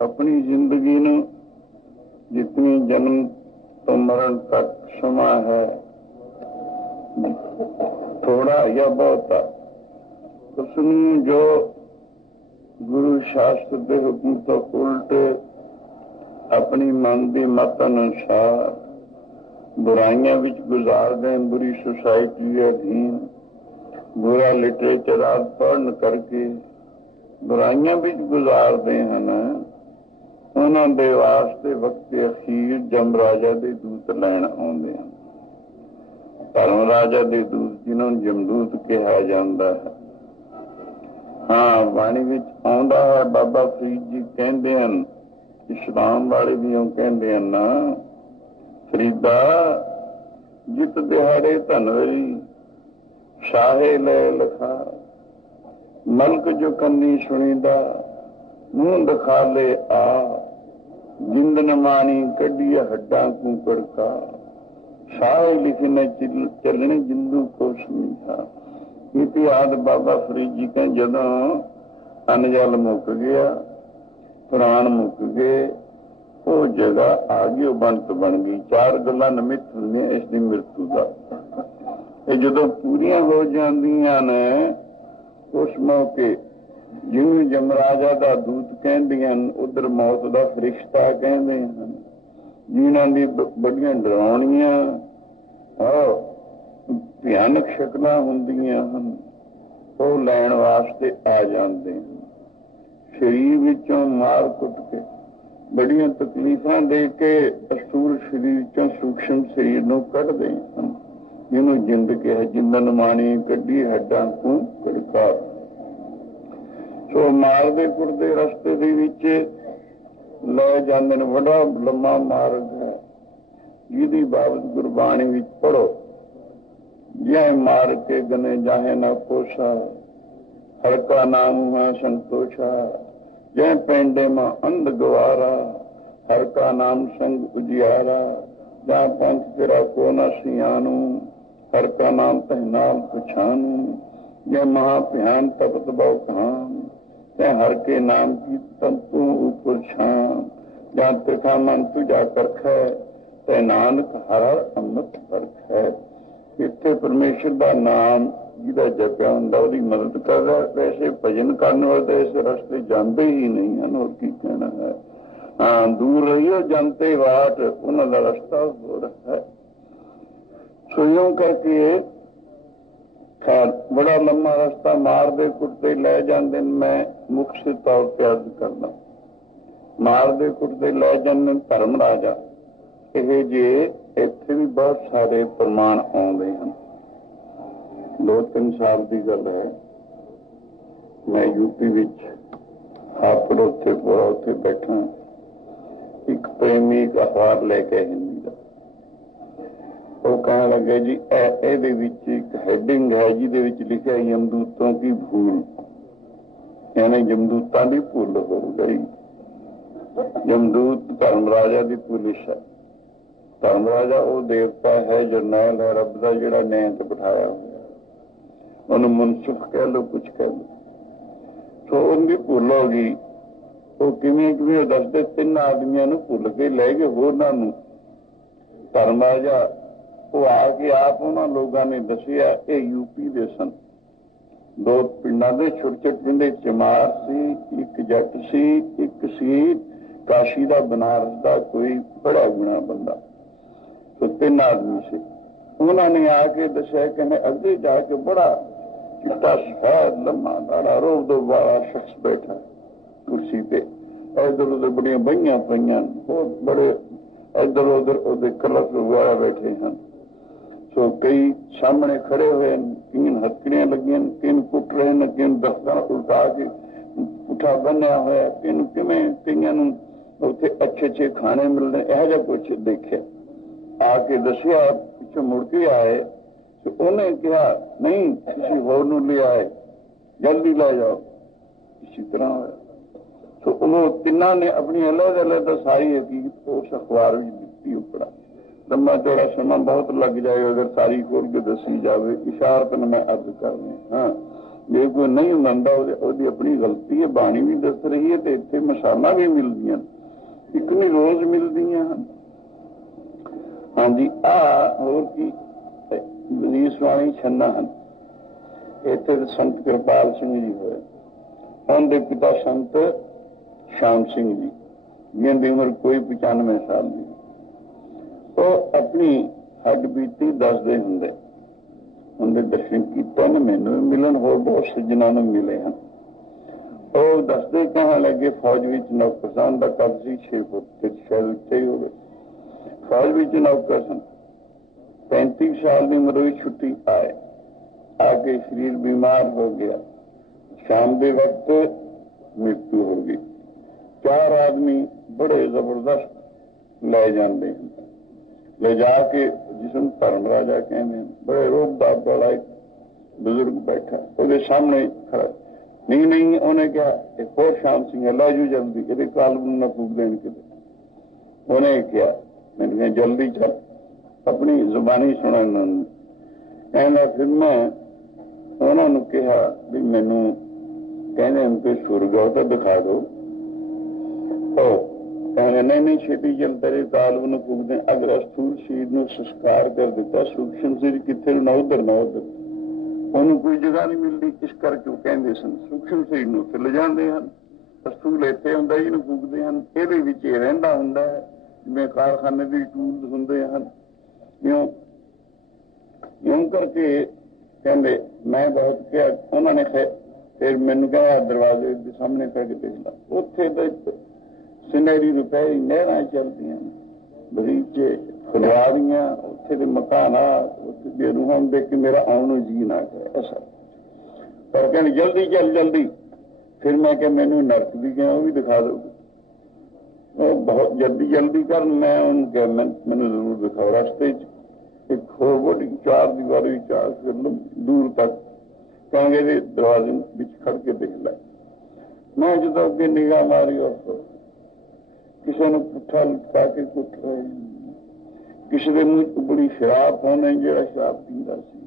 ਆਪਣੀ ਜ਼ਿੰਦਗੀ ਨੂੰ ਜਿਤਨੀ ਜਨਮ ਤੋਂ ਮਰਨ ਤੱਕ ਸਮਾਂ ਹੈ, ਥੋੜਾ ਜਾਂ ਬਹੁਤਾ, ਉਸਨੂੰ ਜੋ ਗੁਰੂ ਸ਼ਾਸਤਰ ਦੇ ਹੁਕਮ ਤੋਂ ਉਲਟ ਆਪਣੀ ਮਨ ਦੀ ਮਤ ਅਨੁਸਾਰ ਬੁਰਾਈਆਂ ਵਿੱਚ ਗੁਜ਼ਾਰਦੇ, ਬੁਰੀ ਸੁਸਾਇਟੀ ਦੇ ਅਧੀਨ ਬੁਰਾ ਲਿਟਰੇਚਰ ਆਦਿ ਪੜ੍ਹਨ ਕਰਕੇ ਬੁਰਾਈਆਂ ਵਿੱਚ ਗੁਜ਼ਾਰਦੇ ਹਨ। ਉਹਨਾਂ ਦੇ ਵਾਸਤੇ ਵਕਤ ਅਖੀਰ ਜਮਰਾਜਾ ਦੇ ਦੂਤ ਲੈਣ ਆਉਂਦੇ ਹਨ। ਧਰਮ ਰਾਜਾ ਦੇ ਦੂਤ, ਜਿਹਨਾਂ ਨੂੰ ਜਮਦੂਤ ਕਿਹਾ ਜਾਂਦਾ ਹੈ। ਹਾਂ, ਬਾਣੀ ਵਿੱਚ ਆਉਂਦਾ ਹੈ। ਬਾਬਾ ਫਰੀਦ ਜੀ ਕਹਿੰਦੇ ਹਨ, ਇਸਲਾਮ ਵਾਲੇ ਵੀ ਉਹ ਕਹਿੰਦੇ ਹਨ ਨਾ, ਫਰੀਦਾ ਜਿਤ ਦਿਹਾੜੇ ਧਨਵਰੀ ਸ਼ਾਹੇ ਲੈ ਲਖਾ। ਮਲਕ ਜੋ ਕੰਨੀ ਸੁਣੀਦਾ ਮੂੰਹ ਦਿਖਾ ਲੈ ਆ। ਜਿੰਦ ਨ ਮਾਣੀ ਕੱਢੀਏ ਹੱਡਾਂ ਕੂਕੜ ਕਾ। ਸ਼ਾਹ ਲਿਖੇ ਨ ਚੱਲਣੇ ਜਿੰਦੂ ਕੋ ਸਮੀਠਾ। ਇਤਿਹਾਸ ਬਾਬਾ ਫਰੀਦ ਜੀ ਕਹਿੰਦੇ ਜਦੋਂ ਅਨਜਲ ਮੁੱਕ ਗਿਆ, ਪੁਰਾਣ ਮੁੱਕ ਗਏ, ਉਹ ਜਗ੍ਹਾ ਆ ਗਈ, ਉਹ ਬੰਤ ਬਣ ਗਈ। ਚਾਰ ਗੱਲਾਂ ਨਿਮਿਤ ਹੁੰਦੀਆਂ ਇਸ ਦੀ ਮ੍ਰਿਤੂ ਦਾ। ਇਹ ਜਦੋਂ ਪੂਰੀਆਂ ਹੋ ਜਾਂਦੀਆਂ ਨੇ ਉਸ ਮੌਕੇ ਜਿਹਨੂੰ ਜਮਰਾਜਾ ਦਾ ਦੂਤ ਕਹਿੰਦੀਆਂ ਹਨ, ਉਧਰ ਮੌਤ ਦਾ ਫਰਿਸ਼ਤਾ ਕਹਿੰਦੇ ਹਨ, ਜਿਨ੍ਹਾਂ ਦੀ ਬੜੀਆਂ ਡਰਾਉਣੀਆਂ ਭਿਆਨਕ ਸ਼ਕਲਾਂ ਹੁੰਦੀਆਂ ਹਨ, ਉਹ ਲੈਣ ਵਾਸਤੇ ਆ ਜਾਂਦੇ ਹਨ। ਸਰੀਰ ਵਿੱਚੋਂ ਮਾਰ ਕੁੱਟ ਕੇ ਬੜੀਆਂ ਤਕਲੀਫਾਂ ਦੇ ਕੇ ਅਸੂਲ ਸਰੀਰ ਚੋਂ ਸੂਖਸ਼ਮ ਸਰੀਰ ਨੂੰ ਕੱਢਦੇ ਹਨ, ਜਿਹਨੂੰ ਜਿੰਦ ਕਿਹਾ। ਜਿੰਦਨ ਮਾਣੀ ਕੱਢੀ ਹੱਡਾਂ ਤੋਂ ਕੜਕਾ। ਸੋ ਮਾਰਦੇ ਕੁੱਟਦੇ ਰਸਤੇ ਦੇ ਵਿੱਚ ਲੈ ਜਾਂਦੇ ਨੇ। ਬੜਾ ਲੰਮਾ ਮਾਰਗ ਹੈ, ਜਿਹਦੀ ਬਾਬਤ ਗੁਰਬਾਣੀ ਵਿੱਚ ਪੜ੍ਹੋ। ਜੈ ਮਾਰ ਕੇ ਗਨੇ ਜਾਹੇ ਨਾ ਕੋਸ਼ਾ, ਹਰ ਕਾ ਨਾਮ ਹੈ ਸੰਤੋਸ਼ਾ। ਜੈ ਪੈਂਡੇ ਮਾਂ ਅੰਧ ਗਵਾਰਾ, ਹਰ ਕਾ ਨਾਮ ਸੰਗ ਉਜਿਆਰਾ। ਜਾਂ ਪੰਥ ਤੇਰਾ ਕੋ ਨਾ ਸਿਆਨੂ, ਹਰ ਕਾ ਨਾਮ ਪਹਿਨਾਮ ਪਛਾਨੂ। ਜੈ ਮਹਾ ਭਿਆਨ ਤਪਤ ਬਹੁ ਖਾਨ, ਜੈ ਹਰ ਕੇ ਨਾਮ ਕੀ ਤੰਤੂ ਉਪਰ ਛਾਂ। ਜਾਂ ਤਿਰਖਾ ਮਨ ਤੁਝਾ ਕਰਖੈ, ਤੈ ਨਾਨਕ ਹਰ ਹਰ ਅੰਮ੍ਰਿਤ ਵਰਖੈ। ਇੱਥੇ ਪਰਮੇਸ਼ਰ ਦਾ ਨਾਮ ਜਿਹਦਾ ਜਪਿਆ ਹੁੰਦਾ ਉਹਦੀ ਮਦਦ ਕਰ ਰਿਹਾ। ਵੈਸੇ ਭਜਨ ਕਰਨ ਵਾਲੇ ਇਸ ਰਸਤੇ ਜਾਂਦੇ ਹੀ ਨਹੀਂ ਹਨ, ਹੋਰ ਕੀ ਕਹਿਣਾ ਹੈ। ਹਾਂ, ਦੂਰ ਰਹੀਓ ਜਨਤੇ ਵਾਟ, ਉਹਨਾਂ ਦਾ ਰਸਤਾ ਹੋਰ ਹੈ। ਸੋ ਇਉਂ ਕਰਕੇ ਖੈਰ ਬੜਾ ਲੰਮਾ ਰਸਤਾ ਮਾਰਦੇ ਕੁੱਟਦੇ ਲੈ ਜਾਂਦੇ ਨੇ। ਮੈਂ ਮੁੱਖ ਤੌਰ ਤੇ ਅਰਜ਼ ਕਰਦਾ, ਮਾਰਦੇ ਕੁੱਟਦੇ ਲੈ ਜਾਂਦੇ ਧਰਮ ਰਾਜਾ। ਇਹ ਜੇ ਇੱਥੇ ਵੀ ਬਹੁਤ ਸਾਰੇ ਪ੍ਰਮਾਣ ਆਉਂਦੇ ਹਨ। 2-3 ਸਾਲ ਦੀ ਗੱਲ ਹੈ, ਮੈਂ यूपी ਵਿੱਚ ਹਾਪੜ ਉੱਥੇ ਪੂਰਾ ਉੱਥੇ ਬੈਠਾ, ਇੱਕ ਪ੍ਰੇਮੀ ਇੱਕ ਅਖਬਾਰ ਲੈ ਕੇ ਹਿੰਦੀ ਦਾ, ਉਹ ਕਹਿਣ ਲੱਗੇ ਜੀ ਇਹਦੇ ਵਿੱਚ ਇੱਕ ਹੈਡਿੰਗ ਹੈ ਜਿਹਦੇ ਵਿੱਚ ਲਿਖਿਆ ਯਮਦੂਤੋਂ ਕੀ ਭੂਲ, यानी यमदूतां की भुल हो गई। यमदूत धर्मराजा की पुलिस है। धर्मराजा वो देवता है, जरनैल है, रब का जिहड़ा न्याय ते बिठाया हुआ, उन्होंने मुनसिफ कह लो, कुछ कह लो, तो उनकी भुल हो गई। वो किवें दसदे 3 आदमियों नूं भुल के लै गए होरनां नूं। धर्मराजा वो आके आप उन्होंने लोगों ने दसिया ये यूपी दे सन, 2 पिंडां दे छोटे पिंडे चमार सी, एक जट सी, एक सी काशी दा बनारस दा कोई बड़ा गुणा बंदा, तो 3 आदमी से। उन्होंने आके दसिया कि अगे जाके बड़ा चिट्टा सफेद लम्मा दाड़ा रोब दो वाला शख्स बैठा कुर्सी पे, इधर उधर बड़िया बहियां पईयां, बहुत बड़े इधर उधर उहदे कलश वगैरह बैठे हैं। तो कई सामने खड़े हुए, किन हथकड़ियां लगियां, किन कुट रहे हैं, किन दफ्तर उल्टा के पुठा बनया होया, किन किवें कईयां नूं उत्थे अच्छे खाने मिलने, यह जा कुछ देखे। आके दसिया, पिछे मुड़ के आए तो उन्हें कहा नहीं किसी होर नूं ले आए, जल्दी लै जाओ। इसी तरह होया। तो वो 3 ने अपनी अलग-अलग सारी हकीकत उस अखबार में दिखती उपड़ा। लम्बा चौड़ा समा बहुत लग जाए अगर सारी खोल के दसी जाए। इशारत मैं अर्ज करनी, हाँ जे कोई नहीं मनता वो अपनी गलती है। बाणी भी दस रही है तो इतने मिसालां भी मिलदियां, एक नहीं रोज मिलदियां। हाँ जी, होर की वजीसवाणी छन्ना हैं। इत्थे संत कृपाल सिंह जी होए, उनके पिता संत श्याम सिंह जी, जिनकी उम्र कोई 95 साल की। वो अपनी हड्ड बीती दसदे हुंदे, उनके दर्शन कीते ने, मैनूं भी मिलन, होर बहुत सज्जनां नूं मिले हैं। वो दसदे कहण लगे फौज विच नौकर सन, दा कद सी 6 फुट, शायद उत्ते ही होवे। फौज विच नौकर सन, 35 साल की उम्र में छुट्टी आए, आके शरीर बीमार हो गया, शाम के वक्त मृत्यु हो गई। 4 आदमी बड़े जबरदस्त ले जाते हैं, ले जाके जिसम धर्मराजा कहते, बड़े रोबदा बड़ा एक बुजुर्ग बैठा, वो सामने खड़ा, नहीं उन्हें क्या एक और श्याम सिंह ला जू जल्दी, ये काल न फूक देन के। उन्हें क्या, मैंने कहा जल्दी चल, अपनी जुबानी सुना। कहना फिर मैं उन्होंने कहा भी मैनू कहने उनके सुरगा तो दिखा दो। कहने नहीं छेती चल, तेरे काल न फूक दें। अगर स्थूल शरीर में संस्कार कर दिता, सूक्ष्म शरीर कितने ना उधर ना उधर, उन्होंने कोई जगह नहीं मिलती। इस करके कहते सन सूक्ष्म शरीर में उत्थे ले जाते हैं, स्थूल इत्थे हुंदा जी फूकते हैं। इहदे विच इह रहिंदा हुंदा है, जिवें कारखाने दी टूल हुंदे हन, यूं करके कहते। मैं बहुत क्या, उन्होंने फिर मैनू कहा दरवाजे के सामने करके देख ला, उत्थे तो सुनहरी रुपए नहरां चलदियां, बगीचे फुलवारियां, उत्थे दे मकान, उत्थे रूहां देख के मेरा आउण नूं जी ना करे असर। पर कहने जल्दी चल जल्दी। फिर मैं क्या मैनू नरक भी गया वो भी दिखा दो। बहुत जल्दी कर, मैं उनके मैनू जरूर दिखाओ। रस्ते एक होर बड़ी 4 दीवारी 4 दूर तक कहेंगे दरवाजे बिच खड़ के देख लै। मैं जो अगे निगाह मारी और किसी ने पुट्ठा लटका के कुट रहे, किसी के मुंह बड़ी शराब पाने, जो शराब पींदा सी,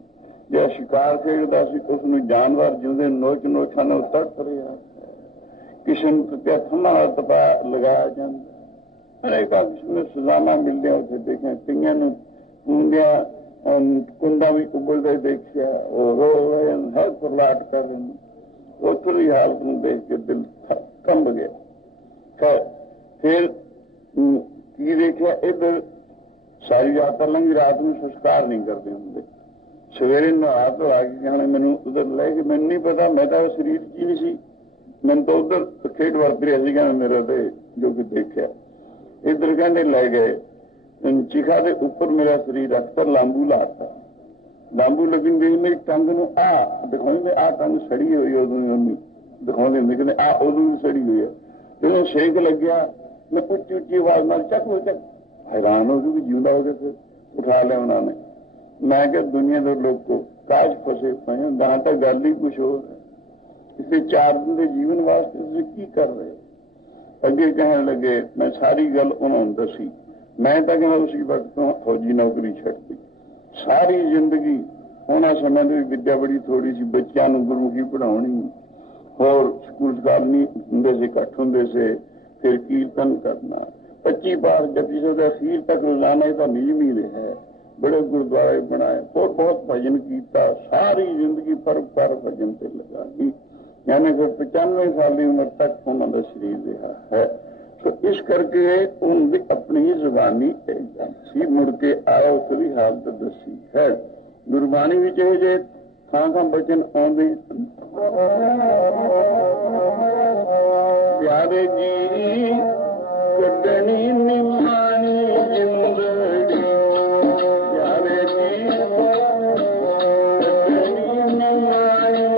जो शिकार खेडदा सी, उसनूं जानवर जिंदे नोच नोचां नाल तड़प रहा, किसी ने क्या थम्मा तपा लगाया जाता। अनेक किस्म के सजावां मिलदियां उत्थे देखिया। कईयां नूं कुंडा भी उबलते देखिया, वो रो रहे हैं, फरलाट कर रहे हैं। उत्थों की हालत में देख के दिल कंब गया। फिर की देखिया, इधर सारी रात लंघी, रात में संस्कार नहीं करते होंगे। सवेरे नहा तो आके कहने मैनू उधर ले गए, मैनू नहीं पता, मैं तो शरीर की नहीं सी, मैंने तो उधर खेड वरत रहा सी। कहने मेरा तो जो कि देखा, इधर कहने ले गए ਚਿਖਾ ਦੇ ਉੱਪਰ ਮੇਰਾ ਸਰੀਰ ਰੱਖਤਾ, ਲਾਂਬੂ ਲਾਤਾ। ਲਾਂਬੂ ਲੱਗਣ ਦੇ ਮੇਰੀ ਟੰਗ ਨੂੰ ਆ ਦਿਖਾਉਂਦੇ, ਆ ਟੰਗ ਸੜੀ ਹੋਈ, ਉਦੋਂ ਉਹਨੂੰ ਦਿਖਾਉਂਦੇ ਹੁੰਦੇ ਕਹਿੰਦੇ ਆ ਉਦੋਂ ਵੀ ਸੜੀ ਹੋਈ ਹੈ। ਜਦੋਂ ਛੇਕ ਲੱਗਿਆ ਮੈਂ ਉੱਚੀ ਉੱਚੀ ਆਵਾਜ਼ ਨਾਲ ਚੱਕ ਹੋ ਚੱਕ, ਹੈਰਾਨ ਹੋ ਗਈ, ਜਿਉਂਦਾ ਹੋ ਗਿਆ। ਫਿਰ ਉਠਾ ਲਿਆ ਉਹਨਾਂ ਨੇ। ਮੈਂ ਕਿਹਾ ਦੁਨੀਆ ਦੇ ਲੋਕੋ ਕਾਜ ਫਸੇ ਪਏ ਹੋ, ਤਾਂ ਤਾਂ ਗੱਲ ਹੀ ਕੁਛ ਹੋਰ ਹੈ। ਕਿਸੇ 4 ਦਿਨ ਦੇ ਜੀਵਨ ਵਾਸਤੇ ਤੁਸੀਂ ਕੀ ਕਰ ਰਹੇ ਹੋ? ਅੱਗੇ ਕਹਿਣ ਲੱਗੇ, ਮੈਂ ਸਾਰੀ ਗੱਲ ਉਹਨਾਂ ਨੂੰ ਦੱਸੀ। ਮੈਂ ਤਾਂ ਕਹਿੰਦਾ ਉਸੇ ਵਕਤ ਤੋਂ ਫੌਜੀ ਨੌਕਰੀ ਛੱਡਤੀ। ਸਾਰੀ ਜ਼ਿੰਦਗੀ ਉਹਨਾਂ ਸਮੇਂ ਦੀ ਵਿੱਦਿਆ ਬੜੀ ਥੋੜੀ ਸੀ, ਬੱਚਿਆਂ ਨੂੰ ਗੁਰਮੁਖੀ ਪੜ੍ਹਾਉਣੀ, ਹੋਰ ਸਕੂਲ ਸਕਾਲ ਹੁੰਦੇ ਸੀ, ਘੱਟ ਹੁੰਦੇ ਸੀ। ਫਿਰ ਕੀਰਤਨ ਕਰਨਾ, 25 ਪਾਠ ਜਪਜੀ ਸਾਹਿਬ ਦੇ ਅਖੀਰ ਤੱਕ ਰੋਜ਼ਾਨਾ ਇਹ ਤਾਂ ਨਿਯਮ ਹੀ ਰਿਹਾ। ਬੜੇ ਗੁਰਦੁਆਰੇ ਬਣਾਏ, ਹੋਰ ਬਹੁਤ ਭਜਨ ਕੀਤਾ। ਸਾਰੀ ਜ਼ਿੰਦਗੀ ਪਰ ਭਜਨ ਤੇ ਲਗਾ ਗਈ। ਯਾਨੀ ਕਿ 95 ਸਾਲ ਦੀ ਉਮਰ ਤੱਕ ਉਹਨਾਂ ਦਾ ਸਰੀਰ ਰਿਹਾ ਹੈ। ਸੋ ਇਸ ਕਰਕੇ ਉਹਨ ਦੀ ਆਪਣੀ ਜ਼ੁਬਾਨੀ ਸੀ। ਮੁੜ ਕੇ ਆਓ ਤੇਰੀ ਹਾਲਤ ਦੱਸੀ ਹੈ। ਗੁਰਬਾਣੀ ਵਿੱਚ ਇਹ ਜੇ ਥਾਂ ਥਾਂ ਬਚਨ ਆਉਂਦੇ, ਪਿਆਰੇ ਜੀ ਕੱਢਣੀ ਨਿਮਾਣੀ ਜ਼ਿੰਦਗੀ, ਪਿਆਰੇ ਜੀ ਕੱਢਣੀ ਨਿਮਾਣੀ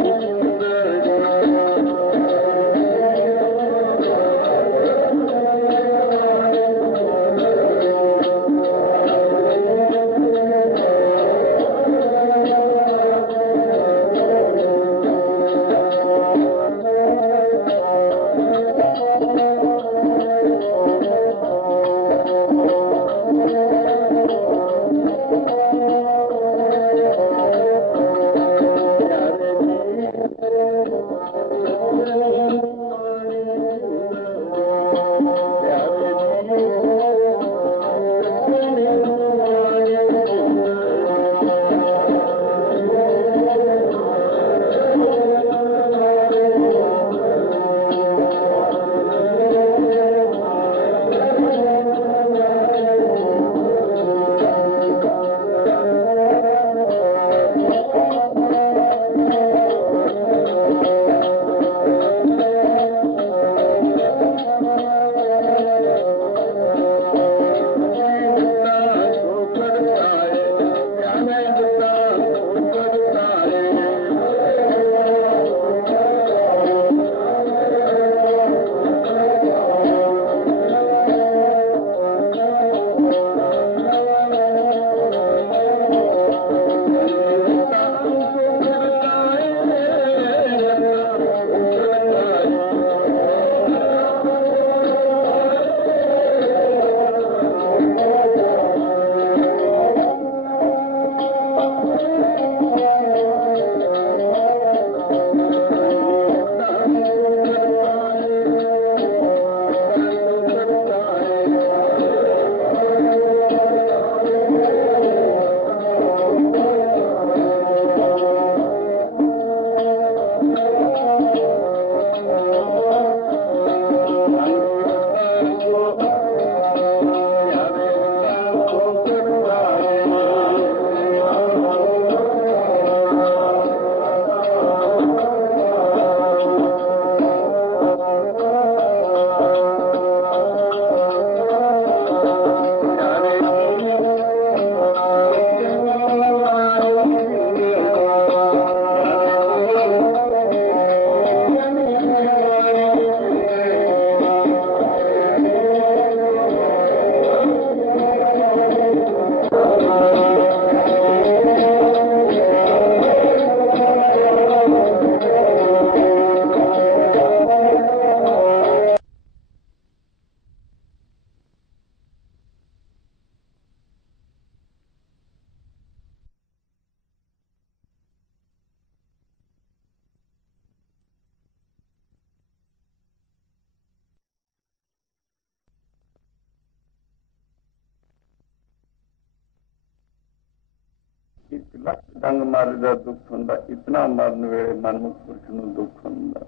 ਇੱਕ ਲੱਖ ਡੰਗ ਮਾਰੇ ਦਾ ਦੁੱਖ ਹੁੰਦਾ, ਇਤਨਾ ਮਰਨ ਵੇਲੇ ਮਨਮੁਖ ਪੁਰਖ ਨੂੰ ਦੁੱਖ ਹੁੰਦਾ।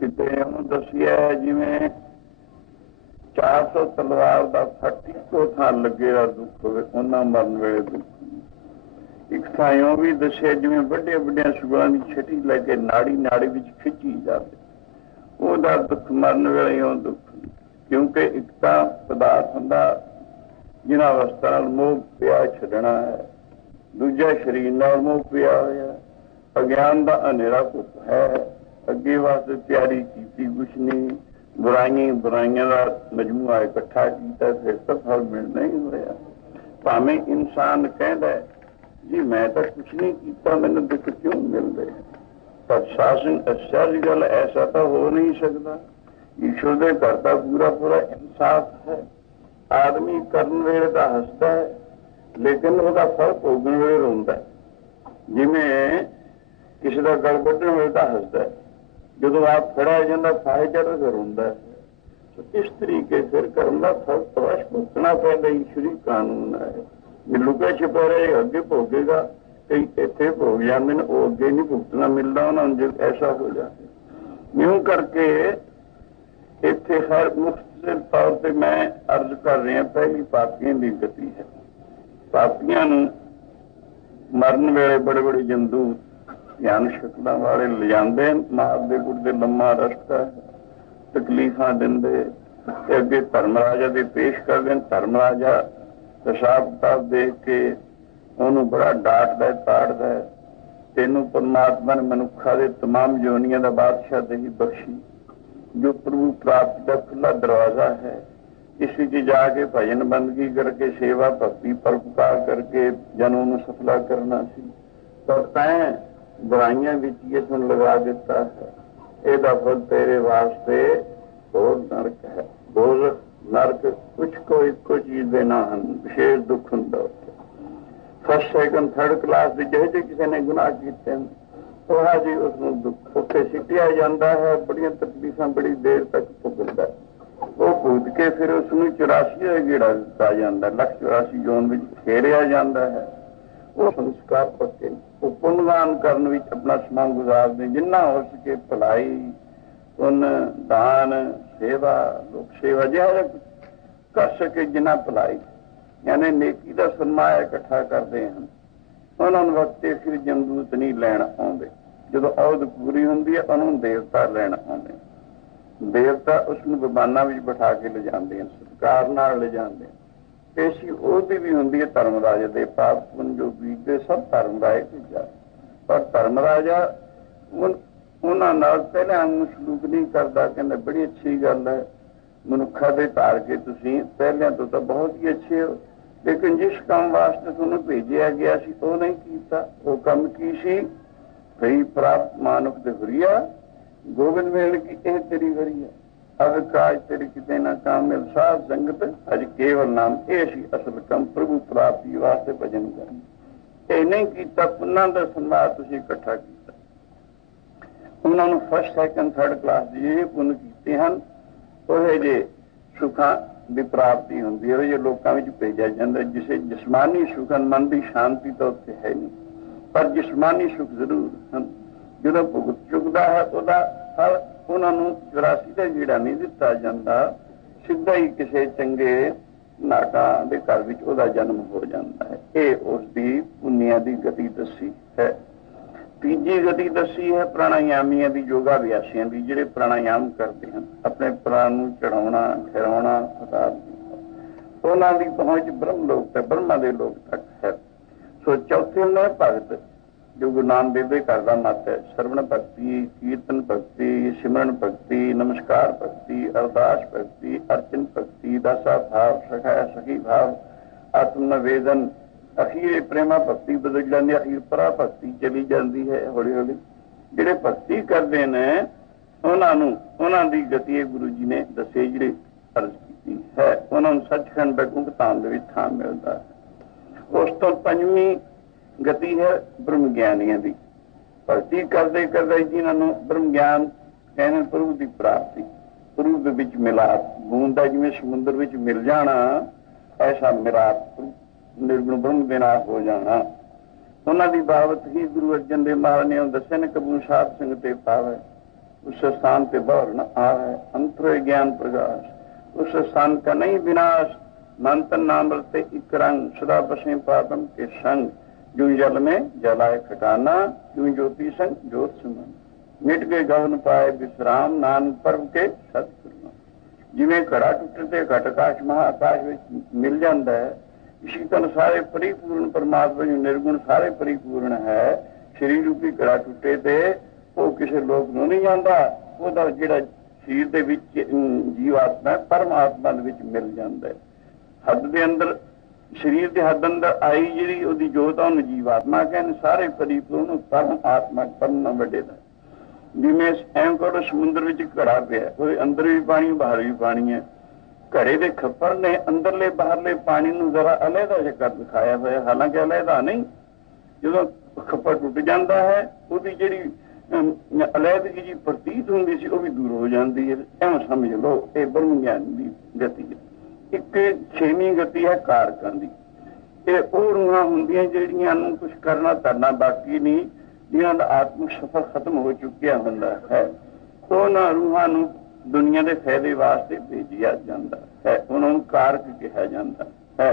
ਕਿਤੇ ਉਹਨੂੰ ਦੱਸਿਆ ਜਿਵੇਂ 400 ਤਲਵਾਰ ਦਾ ਫੱਟ ਇੱਕੋ ਥਾਂ ਲੱਗੇ ਦਾ ਦੁੱਖ ਹੋਵੇ, ਉਹਨਾਂ ਮਰਨ ਵੇਲੇ ਦੁੱਖ। ਇੱਕ ਥਾਂ ਉਹ ਵੀ ਦੱਸਿਆ ਜਿਵੇਂ ਵੱਡੇ ਵੱਡਿਆਂ ਸੁਗਰਾਂ ਦੀ ਛਟੀ ਲੈ ਕੇ ਨਾੜੀ ਨਾੜੀ ਵਿੱਚ ਖਿੱਚੀ ਜਾਵੇ, ਉਹਦਾ ਦੁੱਖ ਮਰਨ ਵੇਲੇ ਉਹ ਦੁੱਖ। ਕਿਉਂਕਿ ਇੱਕ ਤਾਂ ਪਦਾਰਥ ਹੁੰਦਾ जिन्हां वस्तां नाल मोह पिया छड्डना है। दूजा शरीर नाल मोह पिया होया, अज्ञान का हनेरा घुप है, अगे वास्ते तैयारी की कुछ नहीं, बुराइयां का मजमूआ इकट्ठा किया, फिर तो फल मिलना ही होया। भावें इंसान कहता जी मैं तो कुछ नहीं किया, मैंने दुख क्यों मिल रहे हैं, पर शासन आश्चर्य गल ऐसा तो हो नहीं सकता। ईश्वर के घर का पूरा पूरा इंसाफ है। आदमी करन वेले तो हसदा है, लेकिन उसका फल भोगन वेले रोंदा है। जिवें किसी का गल वड्डण वेले तो हसदा है, जो आप फड़िया जाता फाहे चढ़ के रोंदा है। तो इस तरीके फिर कर्म का फल अवश्य भुगतना पैंदा, ईश्वरी कानून है। जे लुके छिपे अगे भोगेगा, कई इत्थे भोग जाते हैं, वो अगे नहीं भुगतना मिलता उन्होंने, जो ऐसा हो जाए। यूं करके इत्थे हर मुख्तलिफ तौर पर मैं अर्ज कर रहा, पहली पापियों की गति है। पापियों मरन वेले बड़े बड़े जमदूत ध्यान शक्लों वाले ले जाते हैं, मारते कुटते लम्मा रस्ता तकलीफा देंदे, अगे धर्मराजा के पेश करते। धर्मराजा हिसाब किताब देख के उन्होंने बड़ा डांटदा ताड़दा, तेनों परमात्मा ने मनुखा के तमाम जोनिया का बादशाह ही बख्शी, जो प्रभु प्राप्ति का खुला दरवाजा है। इस जाके भजन बंदगी करके सेवा भक्ति परोपकार करके जनों को सफला करना सी, पर तैं बुराइयां विच लगा दिता है। यदा फल तेरे वास्ते घोर नरक है। घोर नरक कुछ को इको चीज देना हैं, विशेष दुख होंगे। फर्स्ट सैकंड थर्ड क्लास के जो किसी ने गुनाह किए वह जी उसको दुख उत्थे सिटिया जाता है, बड़िया तकलीफा बड़ी देर तक भुगतता है। वो भुगत के फिर उसको 84 का गेड़ा दिता जाता, 184 जोन में फेरिया जाता है। वो संस्कार पक्के वो पुण्यदान करने अपना समा गुजारते, जिन्ना हो सके भलाई पुन दान सेवा लोक सेवा जहा कुछ कर सके, जिन्ना भलाई यानी नेकी का सरमाया इकट्ठा करते हैं। उन्होंने वक्ते फिर जमदूत नहीं लैन आते, जो अवध पूरी होंगी है उन्होंने देवता लैन आते। देवता उसनों विमाना में बिठा के ले जाते हैं, सत्कार नाल ले जाते हैं। पेशी ओहदी भी होंगी है धर्मराजा के, पाप पुन जो बीतते सब धर्मराज भेजा, पर धर्मराजा उन्होंने पहले आंगू सलूक नहीं करता। कहते बड़ी अच्छी गल है, मनुखा दे धार के तुसीं पहलियां तो बहुत ही अच्छे हो, लेकिन जिस काम वास्ते तुहानूं भेजिया गया सी वो नहीं कीता। वो काम की सी? भई प्राप्त मानुख दे हुरिया गोविंद मेल की यह तेरी वरिया, अब काज तेरी किते ना काम मिल साध संगत अज केवल नाम। ये सी असल काम प्रभु प्राप्ति वास्ते भजन करना। ये नहीं किया, पुन्ना का सन्मान तुसीं इकट्ठा किया। उन्होंने फर्स्ट सैकंड थर्ड क्लास जे पुण्य कीते हैं, वो जे सुखा की प्राप्ति होंगी है, जो लोगों में भेजा जाता। जिसे जिसमानी सुख मन की शांति तो उत्थे है नहीं, पर जिसमानी सुख जरूर हैं। जो भुगत चुकता है वह फल उन्होंने 84 का गीड़ा नहीं दिता जाता, सीधा ही किसी चंगे नाटा के घर में वह जन्म हो जाता है। ये उसकी पुण्या की गति दसी है। तीजी गति दसी है प्राणायामियों की, योगाभ्यासियों की, ਜਿਹੜੇ प्राणायाम करते हैं अपने प्राण ਨੂੰ ਚੜਾਉਣਾ ਖਿਰਾਉਣਾ ਉਹਨਾਂ ਦੀ पहुंच ब्रह्म लोक तक ब्रह्मा के लोक तक है। सो चौथे ने भगत जो गुरु नानक देव के घर का मत है, श्रवण भक्ति, कीर्तन भक्ति, सिमरन भक्ति, नमस्कार भक्ति, अरदास भक्ति, अर्चन भक्ति, दसा भाव, सखा सखी भाव, आत्मनिवेदन, अखीर प्रेमा भक्ति बदल जाती, अखीर परा भक्ति चली जाती है। हौली हौली जिहड़े भक्ति करते हैं उन्होंने गति गुरु जी ने दसे जिहड़े अर्ज की है, उन्होंने सचखंड बैकुंठ धाम के थान मिलता है। उस तो पंजवीं गति है ब्रह्म ज्ञानियों की। भक्ति करते करते जिन्होंने ब्रह्म ज्ञान कहने प्रभु की प्राप्ति, प्रभु के विच मिलाप, बूंद का जिवें समुद्र में मिल जाना, ऐसा मिलाप निर्गुण ब्रह्म के नाल हो जाना। उन्होंने बाबत ही गुरु अर्जन देव महाराज ने दसे ने कबू साध संग ते पावे, उस स्थान पे बौर न आवे, अंतर ज्ञान प्रकाश, उस स्थान का नहीं विनाश, मंतन नाम रते इक रंग, सदा बसे पापम के संग, जो जल में जलाए खटाना, जो ज्योति संग ज्योत समन, मिट के गवन पाए विश्राम, नानक पर्व के सत्कर्म। ਜਿਵੇਂ ਘੜਾ ਟੁੱਟਣ ਤੇ ਘਟ ਆਕਾਸ਼ ਮਹਾਕਾਸ਼ ਵਿੱਚ ਮਿਲ ਜਾਂਦਾ ਹੈ, ਇਸੇ ਤਰ੍ਹਾਂ ਸਾਰੇ ਪਰਿਪੂਰਨ ਪਰਮਾਤਮਾ ਜੋ ਨਿਰਗੁਣ ਸਾਰੇ ਪਰਿਪੂਰਨ ਹੈ, ਸਰੀਰ ਰੂਪੀ ਘੜਾ ਟੁੱਟੇ ਤੇ ਉਹ ਕਿਸੇ ਲੋਕ ਨੂੰ ਨਹੀਂ ਜਾਂਦਾ, ਉਹਦਾ ਜਿਹੜਾ ਸਰੀਰ ਦੇ ਵਿੱਚ ਜੀਵ ਆਤਮਾ ਪਰਮਾਤਮਾ ਦੇ ਵਿੱਚ ਮਿਲ ਜਾਂਦਾ ਹੈ। ਹੱਦ ਦੇ ਅੰਦਰ ਸਰੀਰ ਦੇ ਹੱਦ ਅੰਦਰ ਆਈ ਜਿਹੜੀ ਉਹਦੀ ਜੋਤ ਆ ਉਹਨੂੰ ਜੀਵ ਆਤਮਾ ਕਹਿੰਦੇ, ਸਾਰੇ ਪਰਿਪੂਰਨ ਪਰਮ ਆਤਮਾ ਪਰਮ ਵੱਡੇ ਦਾ। ਜਿਵੇਂ ਐਂ ਕਰੋ ਸਮੁੰਦਰ ਵਿੱਚ ਘੜਾ ਪਿਆ, ਉਹਦੇ ਅੰਦਰ ਵੀ ਪਾਣੀ ਬਾਹਰ ਵੀ ਪਾਣੀ ਹੈ, ਘੜੇ ਦੇ ਖੱਪਰ ਨੇ ਅੰਦਰਲੇ ਬਾਹਰਲੇ ਪਾਣੀ ਨੂੰ ਜ਼ਰਾ ਅਲੱਗਾ ਜਿਹਾ ਕਰ ਦਿਖਾਇਆ ਹੋਇਆ, ਹਾਲਾਂਕਿ ਅਲੱਗਾ ਨਹੀਂ। ਜਦੋਂ ਖੱਪਰ ਟੁੱਟ ਜਾਂਦਾ ਹੈ ਉਹਦੀ ਜਿਹੜੀ ਅਲੱਗੀ ਜੀ ਪ੍ਰਤੀਤ ਹੁੰਦੀ ਸੀ ਉਹ ਵੀ ਦੂਰ ਹੋ ਜਾਂਦੀ ਹੈ। ਐਵੇਂ ਸਮਝ ਲਓ ਇਹ ਬ੍ਰਹਮ ਗਿਆਨ ਦੀ ਗਤੀ ਹੈ। ਇੱਕ 6ਵੀਂ ਗਤੀ ਹੈ ਕਾਰਕਾਂ ਦੀ। ਇਹ ਉਹ ਰੂਹਾਂ ਹੁੰਦੀਆਂ ਜਿਹੜੀਆਂ ਨੂੰ ਕੁਛ ਕਰਨਾ ਕਰਨਾ ਬਾਕੀ ਨਹੀਂ, ਜਿਨ੍ਹਾਂ ਦਾ ਆਤਮਿਕ ਸਫ਼ਰ ਖਤਮ ਹੋ ਚੁੱਕਿਆ ਹੁੰਦਾ ਹੈ। ਉਹਨਾਂ ਰੂਹਾਂ ਨੂੰ ਦੁਨੀਆ ਦੇ ਫਾਇਦੇ ਵਾਸਤੇ ਭੇਜਿਆ ਜਾਂਦਾ ਹੈ, ਉਹਨਾਂ ਨੂੰ ਕਾਰਕ ਕਿਹਾ ਜਾਂਦਾ ਹੈ।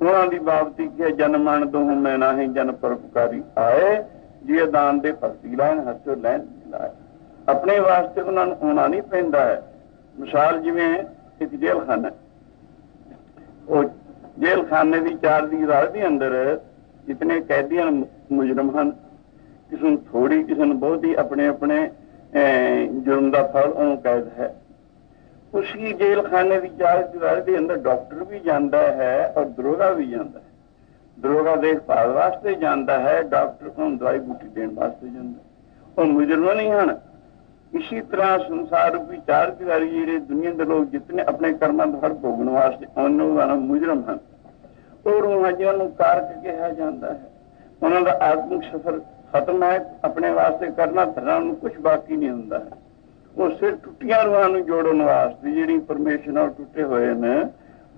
ਉਹਨਾਂ ਦੀ ਬਾਬਤੀ ਕਿ ਜਨ ਮਨ ਦੋਹ ਮੈਂ ਨਾਹੀਂ ਜਨ ਪਰਉਪਕਾਰੀ ਆਏ, ਜੇ ਦਾਨ ਦੇ ਭਗਤੀ ਲੈਣ ਹੱਥੋਂ ਲੈਣ ਲਾਏ। ਆਪਣੇ ਵਾਸਤੇ ਉਹਨਾਂ ਨੂੰ ਆਉਣਾ ਨਹੀਂ ਪੈਂਦਾ ਹੈ। ਮਿਸਾਲ ਜਿਵੇਂ ਇੱਕ ਜੇਲ੍ਹਖਾਨਾ, ਉਹ ਜੇਲ੍ਹਖਾਨੇ ਦੀ ਚਾਰ ਦੀਵਾਰ ਦੇ ਅੰਦਰ ਜਿਤਨੇ ਕੈਦੀਆਂ ਮੁਜਰਮ ਹਨ, ਕਿਸੇ ਨੂੰ ਥੋੜੀ ਕਿਸੇ ਨੂੰ ਬਹੁਤੀ ਆਪਣੇ ਆਪਣੇ ਜੁਰਮ ਦਾ ਫਲ ਉਹਨੂੰ ਕੈਦ ਹੈ। ਉਸੀ ਜੇਲ੍ਹਖਾਨੇ ਦੀ ਚਾਰ ਦੀਵਾਰ ਦੇ ਅੰਦਰ ਡਾਕਟਰ ਵੀ ਜਾਂਦਾ ਹੈ ਔਰ ਦਰੋਗਾ ਵੀ ਜਾਂਦਾ ਹੈ। ਦਰੋਗਾ ਦੇਖਭਾਲ ਵਾਸਤੇ ਜਾਂਦਾ ਹੈ, ਡਾਕਟਰ ਨੂੰ ਦਵਾਈ ਬੂਟੀ ਦੇਣ ਵਾਸਤੇ ਜਾਂਦਾ। ਉਹ ਮੁਜਰਮ ਨਹੀਂ ਹਨ। ਇਸੀ ਤਰ੍ਹਾਂ ਸੰਸਾਰ ਰੂਪੀ ਚਾਰ ਦੀਵਾਰੀ ਜਿਹੜੇ ਦੁਨੀਆ ਦੇ ਲੋਕ ਜਿਤਨੇ ਆਪਣੇ ਕਰਮਾਂ ਦਾ ਫਲ ਭੋਗਣ ਵਾਸਤੇ ਉਹਨਾਂ ਮੁਜਰਮ ਹਨ, ਉਹ ਰੂਹਾਂ ਜਿਹਨਾਂ ਨੂੰ ਕਾਰਕ ਕਿਹਾ ਜਾਂਦਾ ਹੈ। ਉਹਨਾਂ ਦਾ ਆਤਮਿਕ ਸਫ਼ਰ ਖਤਮ ਹੈ, ਆਪਣੇ ਵਾਸਤੇ ਕਰਨਾ ਧਰਨਾ ਨੂੰ ਕੁਛ ਬਾਕੀ ਨਹੀਂ ਹੁੰਦਾ ਹੈ। ਉਹ ਸਿਰ ਟੁੱਟੀਆਂ ਰੂਹਾਂ ਨੂੰ ਜੋੜਨ ਵਾਸਤੇ ਜਿਹੜੀ ਪਰਮੇਸ਼ਰ ਨਾਲ ਟੁੱਟੇ ਹੋਏ ਨੇ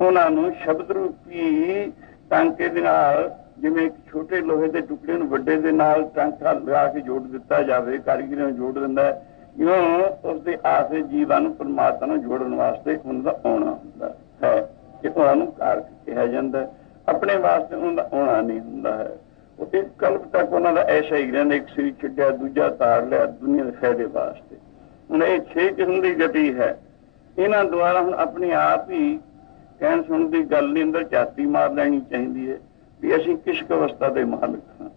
ਉਹਨਾਂ ਨੂੰ ਸ਼ਬਦ ਰੂਪੀ ਟਾਂਕੇ ਦੇ ਨਾਲ, ਜਿਵੇਂ ਇੱਕ ਛੋਟੇ ਲੋਹੇ ਦੇ ਟੁਕੜੇ ਨੂੰ ਵੱਡੇ ਦੇ ਨਾਲ ਟਾਂਕਾ ਲਗਾ ਕੇ ਜੋੜ ਦਿੱਤਾ ਜਾਵੇ, ਕਾਰੀਗਰ ਨੂੰ ਜੋੜ ਦਿੰਦਾ ਹੈ, ਇਉਂ ਉਸਦੇ ਆਸੇ ਜੀਵਾਂ ਨੂੰ ਪਰਮਾਤਮਾ ਨੂੰ ਜੋੜਨ ਵਾਸਤੇ ਉਹਨਾਂ ਦਾ ਆਉਣਾ ਹੁੰਦਾ ਹੈ ਕਿ ਉਹਨਾਂ ਨੂੰ ਕਾਰਕ ਕਿਹਾ ਜਾਂਦਾ ਹੈ। ਆਪਣੇ ਵਾਸਤੇ ਉਹਨਾਂ ਦਾ ਆਉਣਾ ਨਹੀਂ ਹੁੰਦਾ ਹੈ। ਉਹ ਇੱਕ ਕਲਪ ਤੱਕ ਉਹਨਾਂ ਦਾ ਐਸਾ ਹੀ ਰਹਿੰਦਾ, ਇੱਕ ਸਰੀਰ ਛੱਡਿਆ ਦੂਜਾ ਤਾਰ ਲਿਆ ਦੁਨੀਆ ਦੇ ਫਾਇਦੇ ਵਾਸਤੇ। ਹੁਣ ਇਹ 6 ਕਿਸਮ ਦੀ ਗਤੀ ਹੈ। ਇਹਨਾਂ ਦੁਆਰਾ ਹੁਣ ਆਪਣੀ ਆਪ ਹੀ ਕਹਿਣ ਸੁਣਨ ਦੀ ਗੱਲ ਨਹੀਂ, ਅੰਦਰ ਝਾਤੀ ਮਾਰ ਲੈਣੀ ਚਾਹੀਦੀ ਹੈ ਵੀ ਅਸੀਂ ਕਿਸ ਅਵਸਥਾ ਦੇ ਮਾਲਕ ਹਾਂ।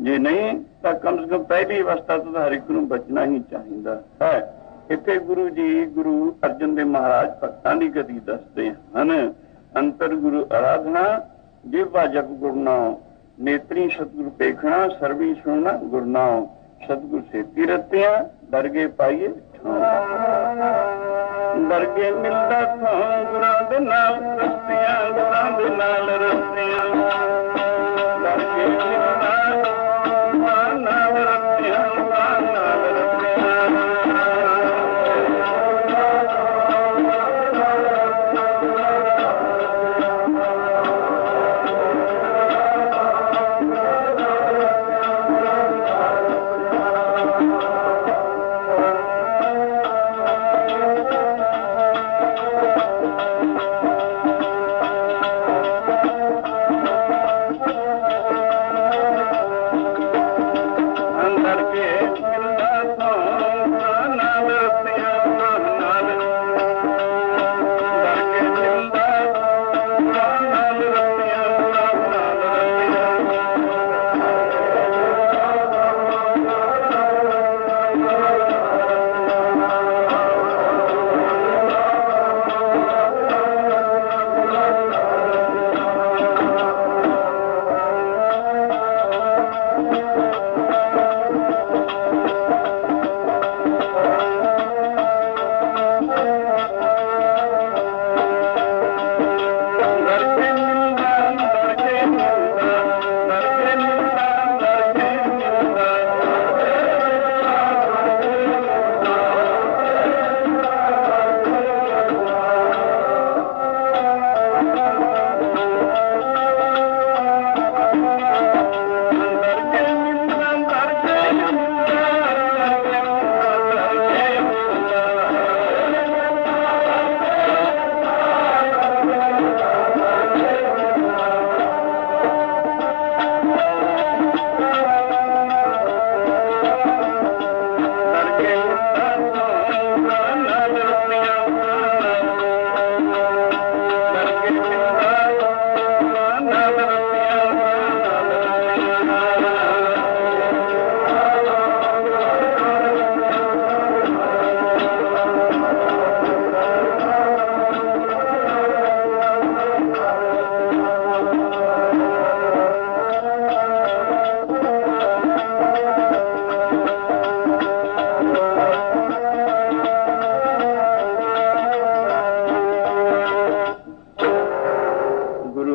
ਜੇ ਨਹੀਂ ਤਾਂ ਕਮ ਸੇ ਕਮ ਪਹਿਲੀ ਅਵਸਥਾ ਤੋਂ ਹਰ ਇੱਕ ਨੂੰ ਬਚਣਾ ਹੀ ਚਾਹੀਦਾ ਹੈ। ਇੱਥੇ ਗੁਰੂ ਜੀ ਗੁਰੂ ਅਰਜਨ ਦੇਵ ਮਹਾਰਾਜ ਭਗਤਾਂ ਦੀ ਗਤੀ ਦੱਸਦੇ ਹਨ। ਅੰਤਰ ਗੁਰੂ ਆਰਾਧਨਾ, ਜਿਵਾ ਜਪ ਗੁਰਨਾਮ, ਨੇਤਰੀ ਸਤਿਗੁਰ ਪੇਖਣਾ, ਸਰਬੀ ਸੁਣਨਾ ਗੁਰਨਾਮ, ਸਤਿਗੁਰ ਸੇਤੀ ਰਤਿਆਂ ਦਰਗੇ ਪਾਈਏ ਦਰਗੇ ਮਿਲਦਾ ਥਾਂ ਗੁਰਾਂ ਦੇ ਨਾਲ ਰਸਤਿਆਂ, ਗੁਰਾਂ ਦੇ ਨਾਲ ਰਸਤਿਆਂ, ਦਰਗੇ ਮਿਲਦਾ ਨਾਲ ਰਸਤਿਆਂ, ਗੁਰਾਂ ਨਾਲ ਰਸਤਿਆਂ।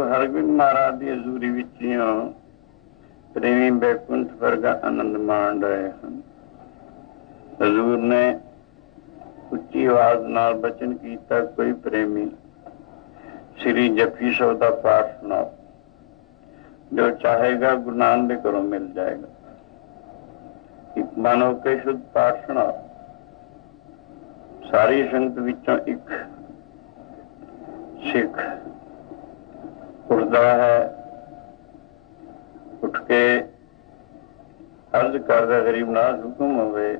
ਹਰਗੋਬਿੰਦ ਮਹਾਰਾਜ ਦੀ ਹਜ਼ੂਰੀ ਵਿੱਚੋਂ ਪ੍ਰੇਮੀ ਬੈਕੁੰਠ ਵਰਗਾ ਆਨੰਦ ਮਾਣ ਰਹੇ ਹਨ। ਹਜ਼ੂਰ ਨੇ ਉੱਚੀ ਆਵਾਜ਼ ਨਾਲ ਬਚਨ ਕੀਤਾ, ਕੋਈ ਪ੍ਰੇਮੀ ਸ੍ਰੀ ਜਪਜੀ ਸਾਹਿਬ ਦਾ ਪਾਠ ਸੁਣਾਓ, ਜੋ ਚਾਹੇਗਾ ਗੁਰੂ ਨਾਨਕ ਦੇ ਘਰੋਂ ਮਿਲ ਜਾਏਗਾ। ਇੱਕ ਮਨ ਹੋ ਕੇ ਸ਼ੁੱਧ ਪਾਠ ਸੁਣਾਓ। ਸਾਰੀ ਸੰਗਤ ਵਿੱਚੋਂ ਇੱਕ ਸਿੱਖ ਉੱਠਦਾ ਹੈ, ਉੱਠ ਕੇ ਅਰਜ਼ ਕਰਦਾ, ਗਰੀਬ ਨਾਥ ਹੁਕਮ ਹੋਵੇ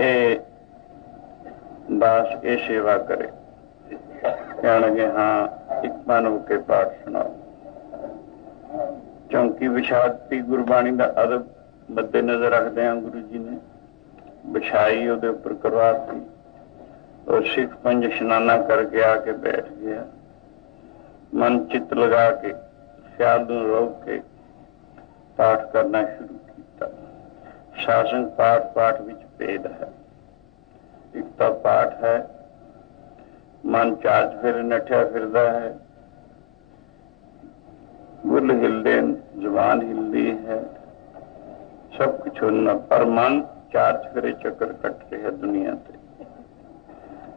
ਇਹ ਦਾਸ ਇਹ ਸੇਵਾ ਕਰੇ। ਕਹਿਣ ਲੱਗੇ, ਹਾਂ, ਇੱਕ ਮਨ ਹੋ ਕੇ ਪਾਠ ਸੁਣਾਓ। ਚੌਂਕੀ ਵਿਛਾਤੀ ਗੁਰਬਾਣੀ ਦਾ ਅਦਬ ਮੱਦੇ ਨਜ਼ਰ ਰੱਖਦਿਆਂ ਗੁਰੂ ਜੀ ਨੇ ਵਿਛਾਈ, ਉਹਦੇ ਉੱਪਰ ਕਰਵਾਤੀ। ਔਰ ਸਿੱਖ ਪੰਜ ਇਸ਼ਨਾਨਾ ਕਰਕੇ ਆ ਕੇ ਬੈਠ ਗਿਆ। ਮਨ ਚਿੱਤ ਲਗਾ ਕੇ ਖਿਆਲ ਨੂੰ ਰੋਕ ਕੇ ਪਾਠ ਕਰਨਾ ਸ਼ੁਰੂ ਕੀਤਾ। ਸ਼ਾਸਨ ਪਾਠ ਵਿੱਚ ਭੇਦ ਹੈ। ਇੱਕ ਤਾਂ ਪਾਠ ਹੈ, ਮਨ ਚਾਚ ਫਿਰ ਨੱਠਿਆ ਫਿਰਦਾ ਹੈ, ਬੁੱਲ ਹਿਲਦੇ, ਜ਼ੁਬਾਨ ਹਿਲਦੀ ਹੈ, ਸਭ ਕੁਛ ਹੁੰਦਾ, ਪਰ ਮਨ ਚਾਚ ਫਿਰੇ ਚੱਕਰ ਕੱਟ ਰਿਹਾ ਦੁਨੀਆ ਤੇ।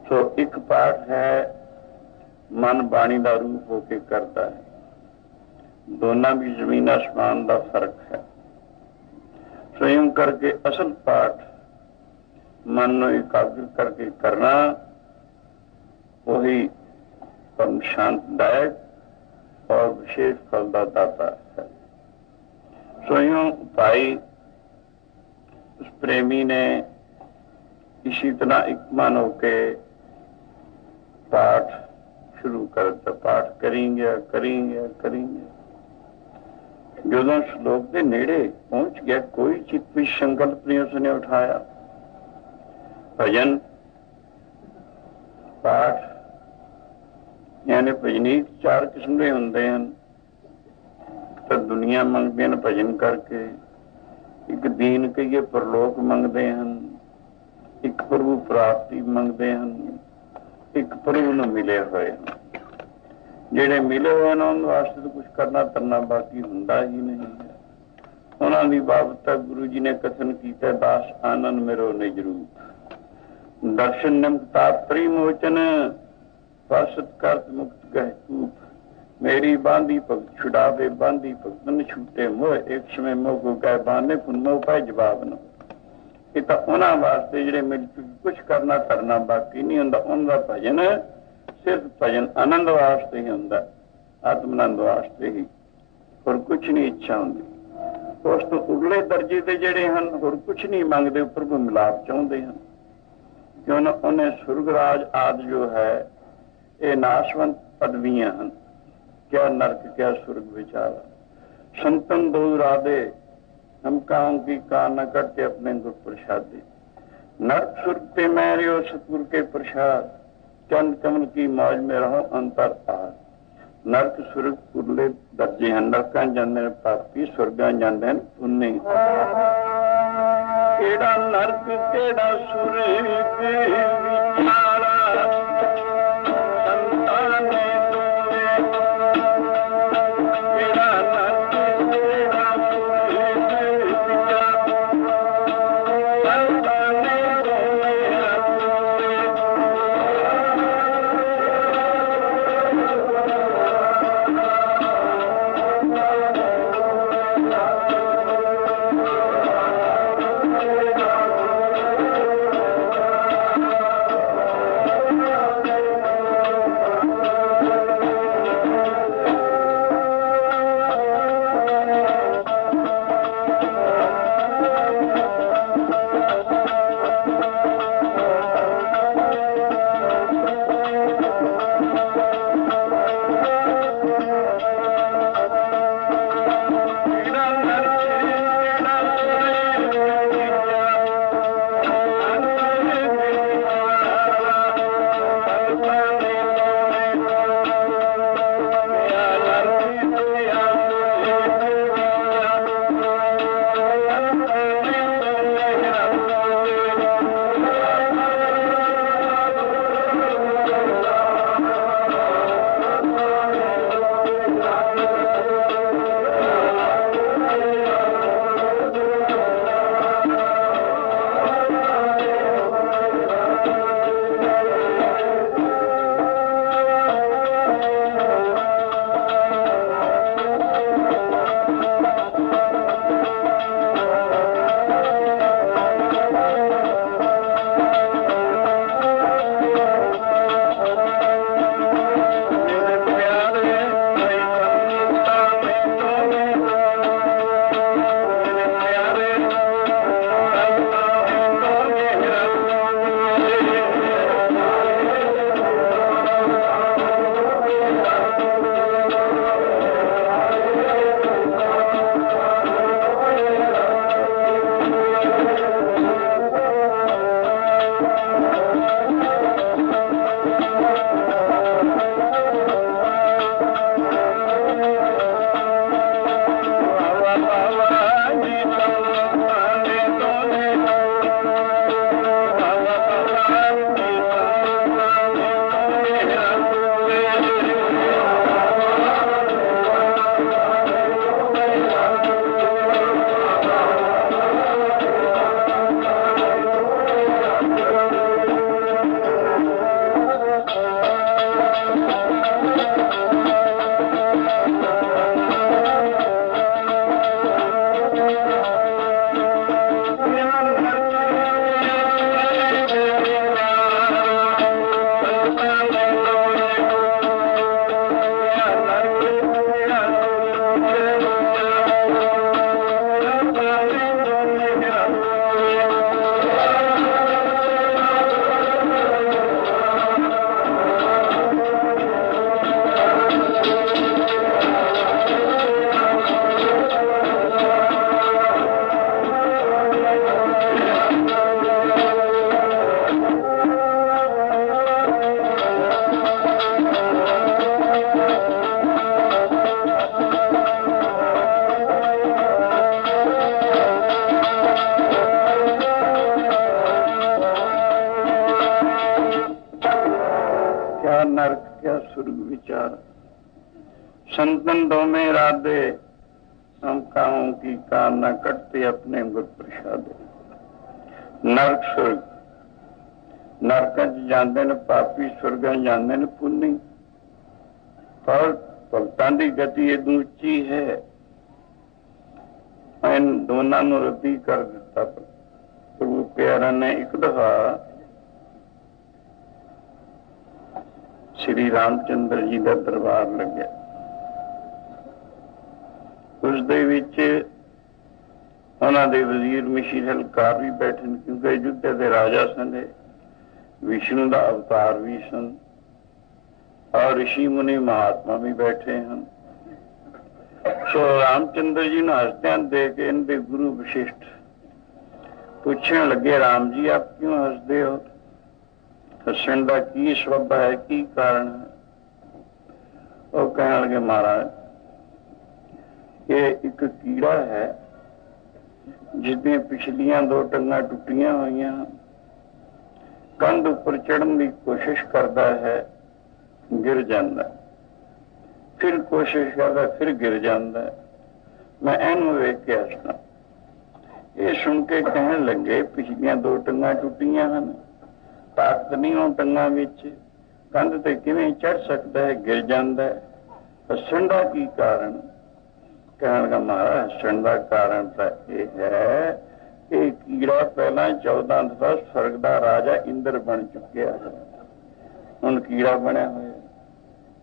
ਸੋ ਇੱਕ ਪਾਠ ਹੈ, ਮਨ ਬਾਣੀ ਦਾ ਰੂਪ ਹੋ ਕੇ ਕਰਦਾ ਹੈ। ਦੋਨਾਂ ਵੀ ਜ਼ਮੀਨ ਆਸਮਾਨ ਦਾ ਫਰਕ ਹੈ। ਸਵਯੰ ਕਰਕੇ ਅਸਲ ਪਾਠ ਮਨ ਨੂੰ ਇਕਾਗਰ ਕਰਕੇ ਕਰਨਾ, ਉਹੀ ਪਰਮ ਸ਼ਾਂਤਦਾਇਕ ਔਰ ਵਿਸ਼ੇਸ਼ ਫਲ ਦਾ ਦਾਤਾ ਹੈ। ਸਵਯੰ ਭਾਈ ਉਸ ਪ੍ਰੇਮੀ ਨੇ ਇसी तरह एक मन होके पाठ शुरू कर दिया। पाठ करेंगे। जो श्लोक के नेड़े पहुंच गया, कोई चित्त भी संकल्प नहीं उसने उठाया। भजन पाठ यानी भजनीक चार किस्म के होंगे हैं। तो दुनिया मंगते हैं भजन करके, एक दीन कहिए परलोक मंगते हैं, एक प्रभु प्राप्ति मंगते हैं, एक प्रभु ਨੂੰ ਮਿਲੇ ਹੋਏ ਹਨ। ਜਿਹੜੇ ਮਿਲੇ ਹੋਏ ਨੇ ਉਹਨਾਂ ਵਾਸਤੇ ਤਾਂ ਕੁਝ ਕਰਨਾ ਕਰਨਾ ਬਾਕੀ ਹੁੰਦਾ ਹੀ ਨਹੀਂ ਹੈ। ਉਹਨਾਂ ਦੀ ਬਾਬਤ ਤੱਕ ਗੁਰੂ ਜੀ ਨੇ ਕਥਨ ਕੀਤਾ, ਦਾਸ ਆਨੰਦ ਮੇਰੋ ਨਿਜ ਰੂਪ, ਦਰਸ਼ਨ ਨਿਮਕਤਾ ਪ੍ਰੀਮੋਚਨ, ਫਾਸਤ ਕਰਤ ਮੁਕਤ ਗਹਿ ਕੂਪ, ਮੇਰੀ ਬਾਂਦੀ ਭਗਤ ਛੁਡਾਵੇ, ਬਾਂਦੀ ਭਗਤਨ ਛੂਟੇ ਮੋਹ, ਇੱਕ ਸਮੇਂ ਮੋਹ ਕੋ ਕਹਿ ਬਾਨੇ ਫੁਨ ਮੋਹ ਪਾਏ ਜਵਾਬ ਨਾ। ਇਹ ਤਾਂ ਉਹਨਾਂ ਵਾਸਤੇ ਜਿਹੜੇ ਮਿਲ ਚੁੱਕੇ, ਕੁਛ ਕਰਨਾ ਕਰਨਾ ਬਾਕੀ ਨਹੀਂ ਹੁੰਦਾ। ਉਹਨਾਂ ਦਾ ਭਜਨ ਸਿਰਫ ਭਜਨ ਆਨੰਦ ਵਾਸਤੇ ਹੀ ਹੁੰਦਾ, ਆਤਮ ਆਨੰਦ ਵਾਸਤੇ ਹੀ, ਹੋਰ ਕੁਛ ਨਹੀਂ ਇੱਛਾ ਹੁੰਦੀ। ਉਸ ਤੋਂ ਉਰਲੇ ਦਰਜੇ ਦੇ ਜਿਹੜੇ ਹਨ ਹੋਰ ਕੁਛ ਨਹੀਂ ਮੰਗਦੇ, ਪ੍ਰਭੂ ਮਿਲਾਪ ਚਾਹੁੰਦੇ ਹਨ। ਕਿਉਂ ਨਾ ਉਹਨੇ ਸੁਰਗ ਰਾਜ ਆਦਿ ਜੋ ਹੈ ਇਹ ਨਾਸ਼ਵੰਤ ਪਦਵੀਆਂ ਹਨ। ਕਿਆ ਨਰਕ ਕਿਆ ਸੁਰਗ ਵਿਚਾਰਾ, ਸੰਤਨ ਦੋ ਰਾਧੇ हम काम की का न करते अपने गुर प्रसादे, नरक सुर्ग पे मैं रहो सतगुर के प्रसाद, चंद कमल की मौज में रहो अंतर आर। नरक सुर्ग उरले दर्जे हैं, नरकां जांदे ने पापी, सुरगां जांदे ने पुन्नी। केड़ा नरक केड़ा सुर्ग विचारा, संतान ने सुर्ग विचार। संतन दोमे राधे हम काहों की कार न कटते अपने गुर प्रसादे। नरक सुर्ग, नरकां च जांदे ने पापी, सुरगां जांदे ने पुन्नी। पर भगतां दी गति इदों उच्ची है। इन दोनों नूं रद्दी कर दिता। प्रभु प्यारा ने एक दफा श्री रामचंद्र जी का दरबार लग्या। उस दे विच उन्हां दे वजीर मशीर हलकार भी बैठे, क्योंकि अयोध्या के राजा सन, विष्णु का अवतार भी सन, और ऋषि मुनि महात्मा भी बैठे हैं। सो रामचंद्र जी ने हसद्या देख के इनके गुरु विशिष्ट पूछने लगे, राम जी आप क्यों हसदे हो? हसन का की सबब है, की कारण है? वो कहने लगे, महाराज ये एक कीड़ा है जिसमें पिछलियां 2 टंगां टुटियां हुई, कंध उपर चढ़न की कोशिश करता है, गिर जाता, फिर कोशिश करता, फिर गिर जाता है। मैं इनू वेख के हसना। ये सुन के कहने लगे, पिछलियां 2 टंगां टुटियां हैं, ताकत नहीं हो टंगां विच, कंध ते किवें चढ़ सकता है, गिर जाता है, हसन का की कारण? कहने लगा, महाराज हसन का कारण तो यह है कि कीड़ा पहला 14 दस स्वर्ग का राजा इंद्र बन चुकिया है, हुण कीड़ा बनया होया,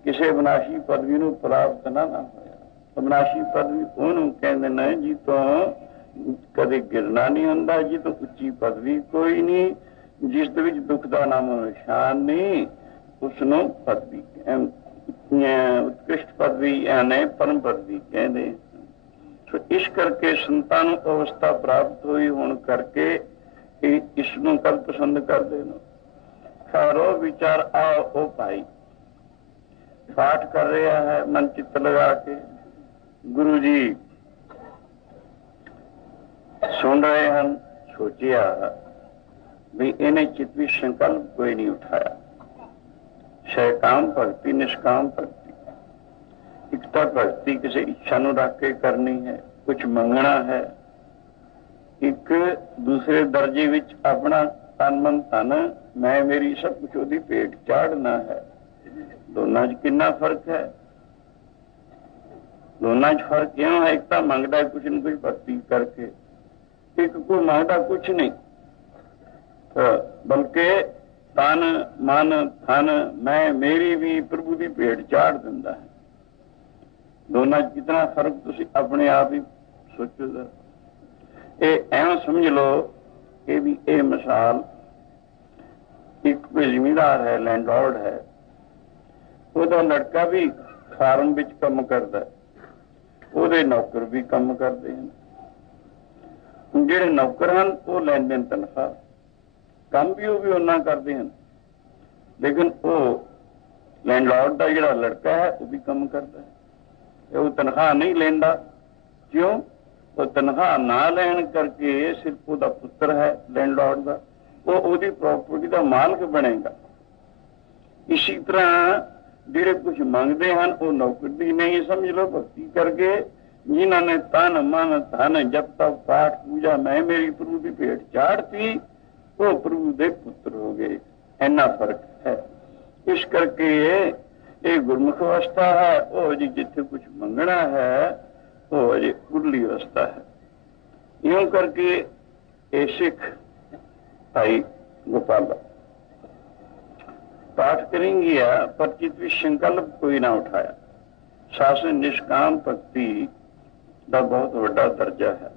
किसी विनाशी पदवी नूं प्राप्त ना होया। विनाशी पदवी उहनूं कहंदे ने जी तो कदे गिरना नहीं हुंदा, जी तो उच्ची पदवी कोई नहीं, जिस दे विच दुख का नाम निशान नहीं, उसनूं पदवी उत्कृष्ट पदवी यानी परम पदवी कहते। तो इस करके संतां नूं अवस्था प्राप्त हुई होने करके इसनूं कल पसंद करते हैं। खैरो विचार आओ ओ भाई, पाठ कर रहा है मन चित्त लगा के, गुरु जी सुन रहे हैं, सोचिया भी इन्हें चित्त भी संकल्प कोई नहीं उठाया। सहकाम भक्ति, निष्काम भक्ति, एकता भक्ति किसी इच्छा नूं रख के करनी है, कुछ मंगना है, एक दूसरे दर्जे विच अपना तन मन धन मैं मेरी सब कुछ उहदी भेट चाढ़ना है। दोनों च कितना फर्क है? दोनों च फर्क क्यों है? एक तो मंगता है कुछ न कुछ भक्ति करके, एक को मंगता कुछ नहीं, बल्कि तन मन धन मैं मेरी भी प्रभु की भेट चाढ़ दिंदा है। दोनों कितना फर्क तुसी अपने आप ही सोचो। ये एवं समझ लो कि भी ये मिसाल, एक कोई जिमीदार है, लैंडलॉर्ड है, ਉਹਦਾ लड़का भी फार्म विच काम करता है, ਉਹਦੇ नौकर भी काम करते हैं। ਜਿਹੜੇ नौकर हैं वो लैंदे तनख्वाह, काम भी वो भी उन्ना करते हैं, लेकिन वो लैंडलॉर्ड का ਜਿਹੜਾ लड़का है वो भी काम करता है, वो तनख्वाह नहीं लेंदा। क्यों? वो तनख्वाह ना लैन करके सिर्फ ਉਹਦਾ पुत्र है लैंडलॉर्ड का, वो ਉਹਦੀ प्रॉपर्टी का मालिक बनेगा। इसी तरह ਜਿਹੜੇ कुछ मंगते हैं वो नौकर भी नहीं, समझ लो भक्ति करके जिन्होंने तन मन धन जब तक पाठ पूजा मैं मेरी प्रभु की भेंट चाढ़ती, वो प्रभु के पुत्र हो गए। इन्ना फर्क है। इस करके ये गुरमुख अवस्था है, वो जी जिथे कुछ मंगना है वो अजे उर्ली अवस्था है। यूं करके ये सिख भाई गोपाल पाठ करेंगे पर चित भी संकल्प कोई ना उठाया। शासन निष्काम भक्ति का बहुत बड़ा दर्जा है।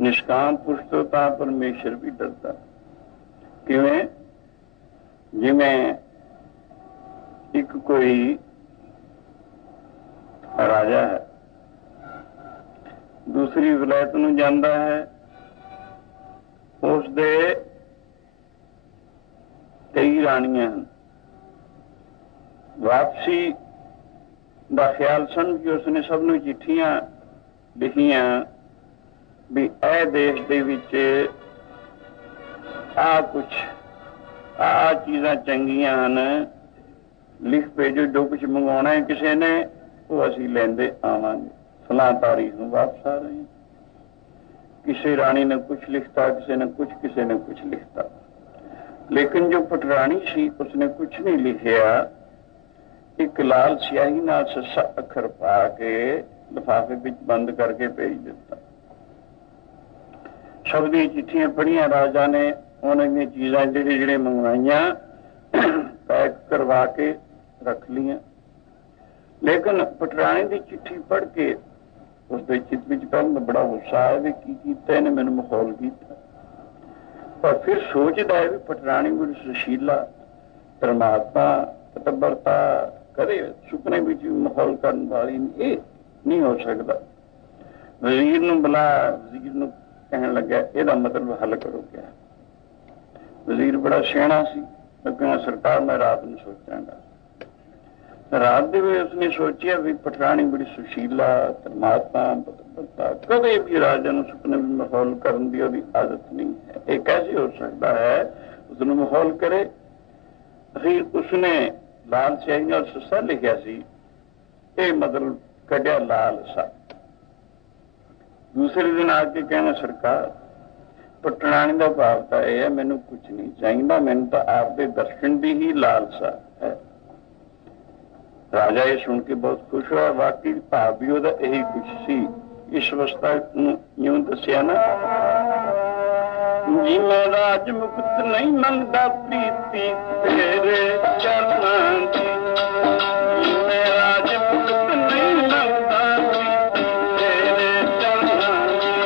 निष्काम पुरुष तो परमेश्वर भी डरता। किवें? जिवें एक कोई राजा है, दूसरी विलायत नूं जांदा है, उस दे कई रानियां हैं, वापसी का ख्याल समझ के उसने सबनों चिट्ठियां लिखियां भी ए देश दे विच आ कुछ आ चीज़ां चंगियां हैं, ਲਿਖ ਭੇਜੋ, ਜੋ ਕੁਝ ਮੰਗਵਾਉਣਾ ਹੈ ਕਿਸੇ ਨੇ ਉਹ ਅਸੀਂ ਲੈਂਦੇ ਆਵਾਂਗੇ, ਫਲਾਂ ਤਾਰੀਖ ਨੂੰ ਵਾਪਸ ਆ ਰਹੇ। ਕਿਸੇ ਰਾਣੀ ਨੇ ਕੁਛ ਲਿਖਤਾ, ਕਿਸੇ ਨੇ ਕੁਛ ਲਿਖਤਾ, ਲੇਕਿਨ ਜੋ ਪਟਰਾਣੀ ਸੀ ਉਸਨੇ ਕੁਛ ਨਹੀਂ ਲਿਖਿਆ। ਇੱਕ ਲਾਲ ਸਿਆਹੀ ਨਾਲ ਸੱਸਾ ਅੱਖਰ ਪਾ ਕੇ ਲਿਫਾਫੇ ਵਿੱਚ ਬੰਦ ਕਰਕੇ ਭੇਜ ਦਿੱਤਾ। ਸਭ ਦੀਆਂ ਚਿੱਠੀਆਂ ਪੜ੍ਹੀਆਂ ਰਾਜਾ ਨੇ, ਉਹਨਾਂ ਦੀਆਂ ਚੀਜ਼ਾਂ ਜਿਹੜੇ ਮੰਗਵਾਈਆਂ ਪੈਕ ਕਰਵਾ ਕੇ ਰੱਖ ਲੀਆਂ। ਲੇਕਿਨ ਪਟਰਾਣੀ ਦੀ ਚਿੱਠੀ ਪੜ੍ਹ ਕੇ ਉਸਦੇ ਚਿੱਤ ਵਿੱਚ ਪਹਿਲਾਂ ਬੜਾ ਗੁੱਸਾ ਆਇਆ ਵੀ ਕੀ ਕੀਤਾ ਇਹਨੇ, ਮੈਨੂੰ ਮਖੌਲ ਕੀਤਾ। ਪਰ ਫਿਰ ਸੋਚਦਾ ਹੈ ਵੀ ਪਟਰਾਣੀ ਬੜੀ ਸੁਸ਼ੀਲਾ, ਪਰਮਾਤਮਾ, ਤਤਬਰਤਾ, ਕਦੇ ਸੁਪਨੇ ਵਿੱਚ ਵੀ ਮਖੌਲ ਕਰਨ ਵਾਲੀ ਇਹ ਨਹੀਂ ਹੋ ਸਕਦਾ। ਵਜ਼ੀਰ ਨੂੰ ਬੁਲਾਇਆ, ਵਜ਼ੀਰ ਨੂੰ ਕਹਿਣ ਲੱਗਾ ਇਹਦਾ ਮਤਲਬ ਹੱਲ ਕਰੋ ਕਿਆ। ਵਜ਼ੀਰ ਬੜਾ ਸਿਆਣਾ ਸੀ, ਕਹਿੰਦਾ ਸਰਕਾਰ ਮੈਂ ਰਾਤ ਨੂੰ ਸੋਚਾਂਗਾ। ਰਾਤ ਦੇ ਵੇਲੇ ਉਸਨੇ ਸੋਚਿਆ ਵੀ ਪਟਰਾਣੀ ਬੜੀ ਸੁਸ਼ੀਲਾ, ਪਰਮਾਤਮਾ, ਤਤਬਰਤਾ, ਕਦੇ ਵੀ ਰਾਜਾ ਨੂੰ ਸੁਪਨੇ ਵਿੱਚ ਮਖੌਲ ਕਰਨ ਦੀ ਉਹਦੀ ਆਦਤ ਨਹੀਂ ਹੈ। ਇਹ ਕੈਸੇ ਹੋ ਸਕਦਾ ਹੈ ਉਸਨੂੰ ਮਖੌਲ ਕਰੇ। ਫਿਰ ਉਸਨੇ ਲਾਲ ਸਿਆਹੀ ਨਾਲ ਸੱਸਾ ਲਿਖਿਆ ਸੀ, ਇਹ ਮਤਲਬ ਕੱਢਿਆ ਲਾਲ ਸਾ। ਦੂਸਰੇ ਦਿਨ ਆ ਕੇ ਕਹਿਣਾ ਸਰਕਾਰ ਪਟਰਾਣੀ ਦਾ ਭਾਵ ਤਾਂ ਇਹ ਹੈ ਮੈਨੂੰ ਕੁਛ ਨਹੀਂ ਚਾਹੀਦਾ, ਮੈਨੂੰ ਤਾਂ ਆਪਦੇ ਦਰਸ਼ਨ ਦੀ ਹੀ ਲਾਲਸਾ ਹੈ। ਰਾਜਾ ਇਹ ਸੁਣ ਕੇ ਬਹੁਤ ਖੁਸ਼ ਹੋਇਆ, ਵਾਕਈ ਭਾਵ ਵੀ ਉਹਦਾ ਇਹੀ ਕੁਛ ਸੀ। ਇਸ ਅਵਸਥਾ ਨੂੰ ਇਉਂ ਦੱਸਿਆ ਨਾ, ਜੀ ਮੈਂ ਰਾਜ ਮੁਕਤ ਨਹੀਂ ਮੰਗਦਾ ਪ੍ਰੀਤੀ ਤੇਰੇ ਚਰਨਾਂ ਦੀ, ਜੀ ਮੈਂ ਰਾਜ ਮੁਕਤ ਨਹੀਂ ਮੰਗਦਾ ਪ੍ਰੀਤੀ ਤੇਰੇ ਚਰਨਾਂ ਦੀ।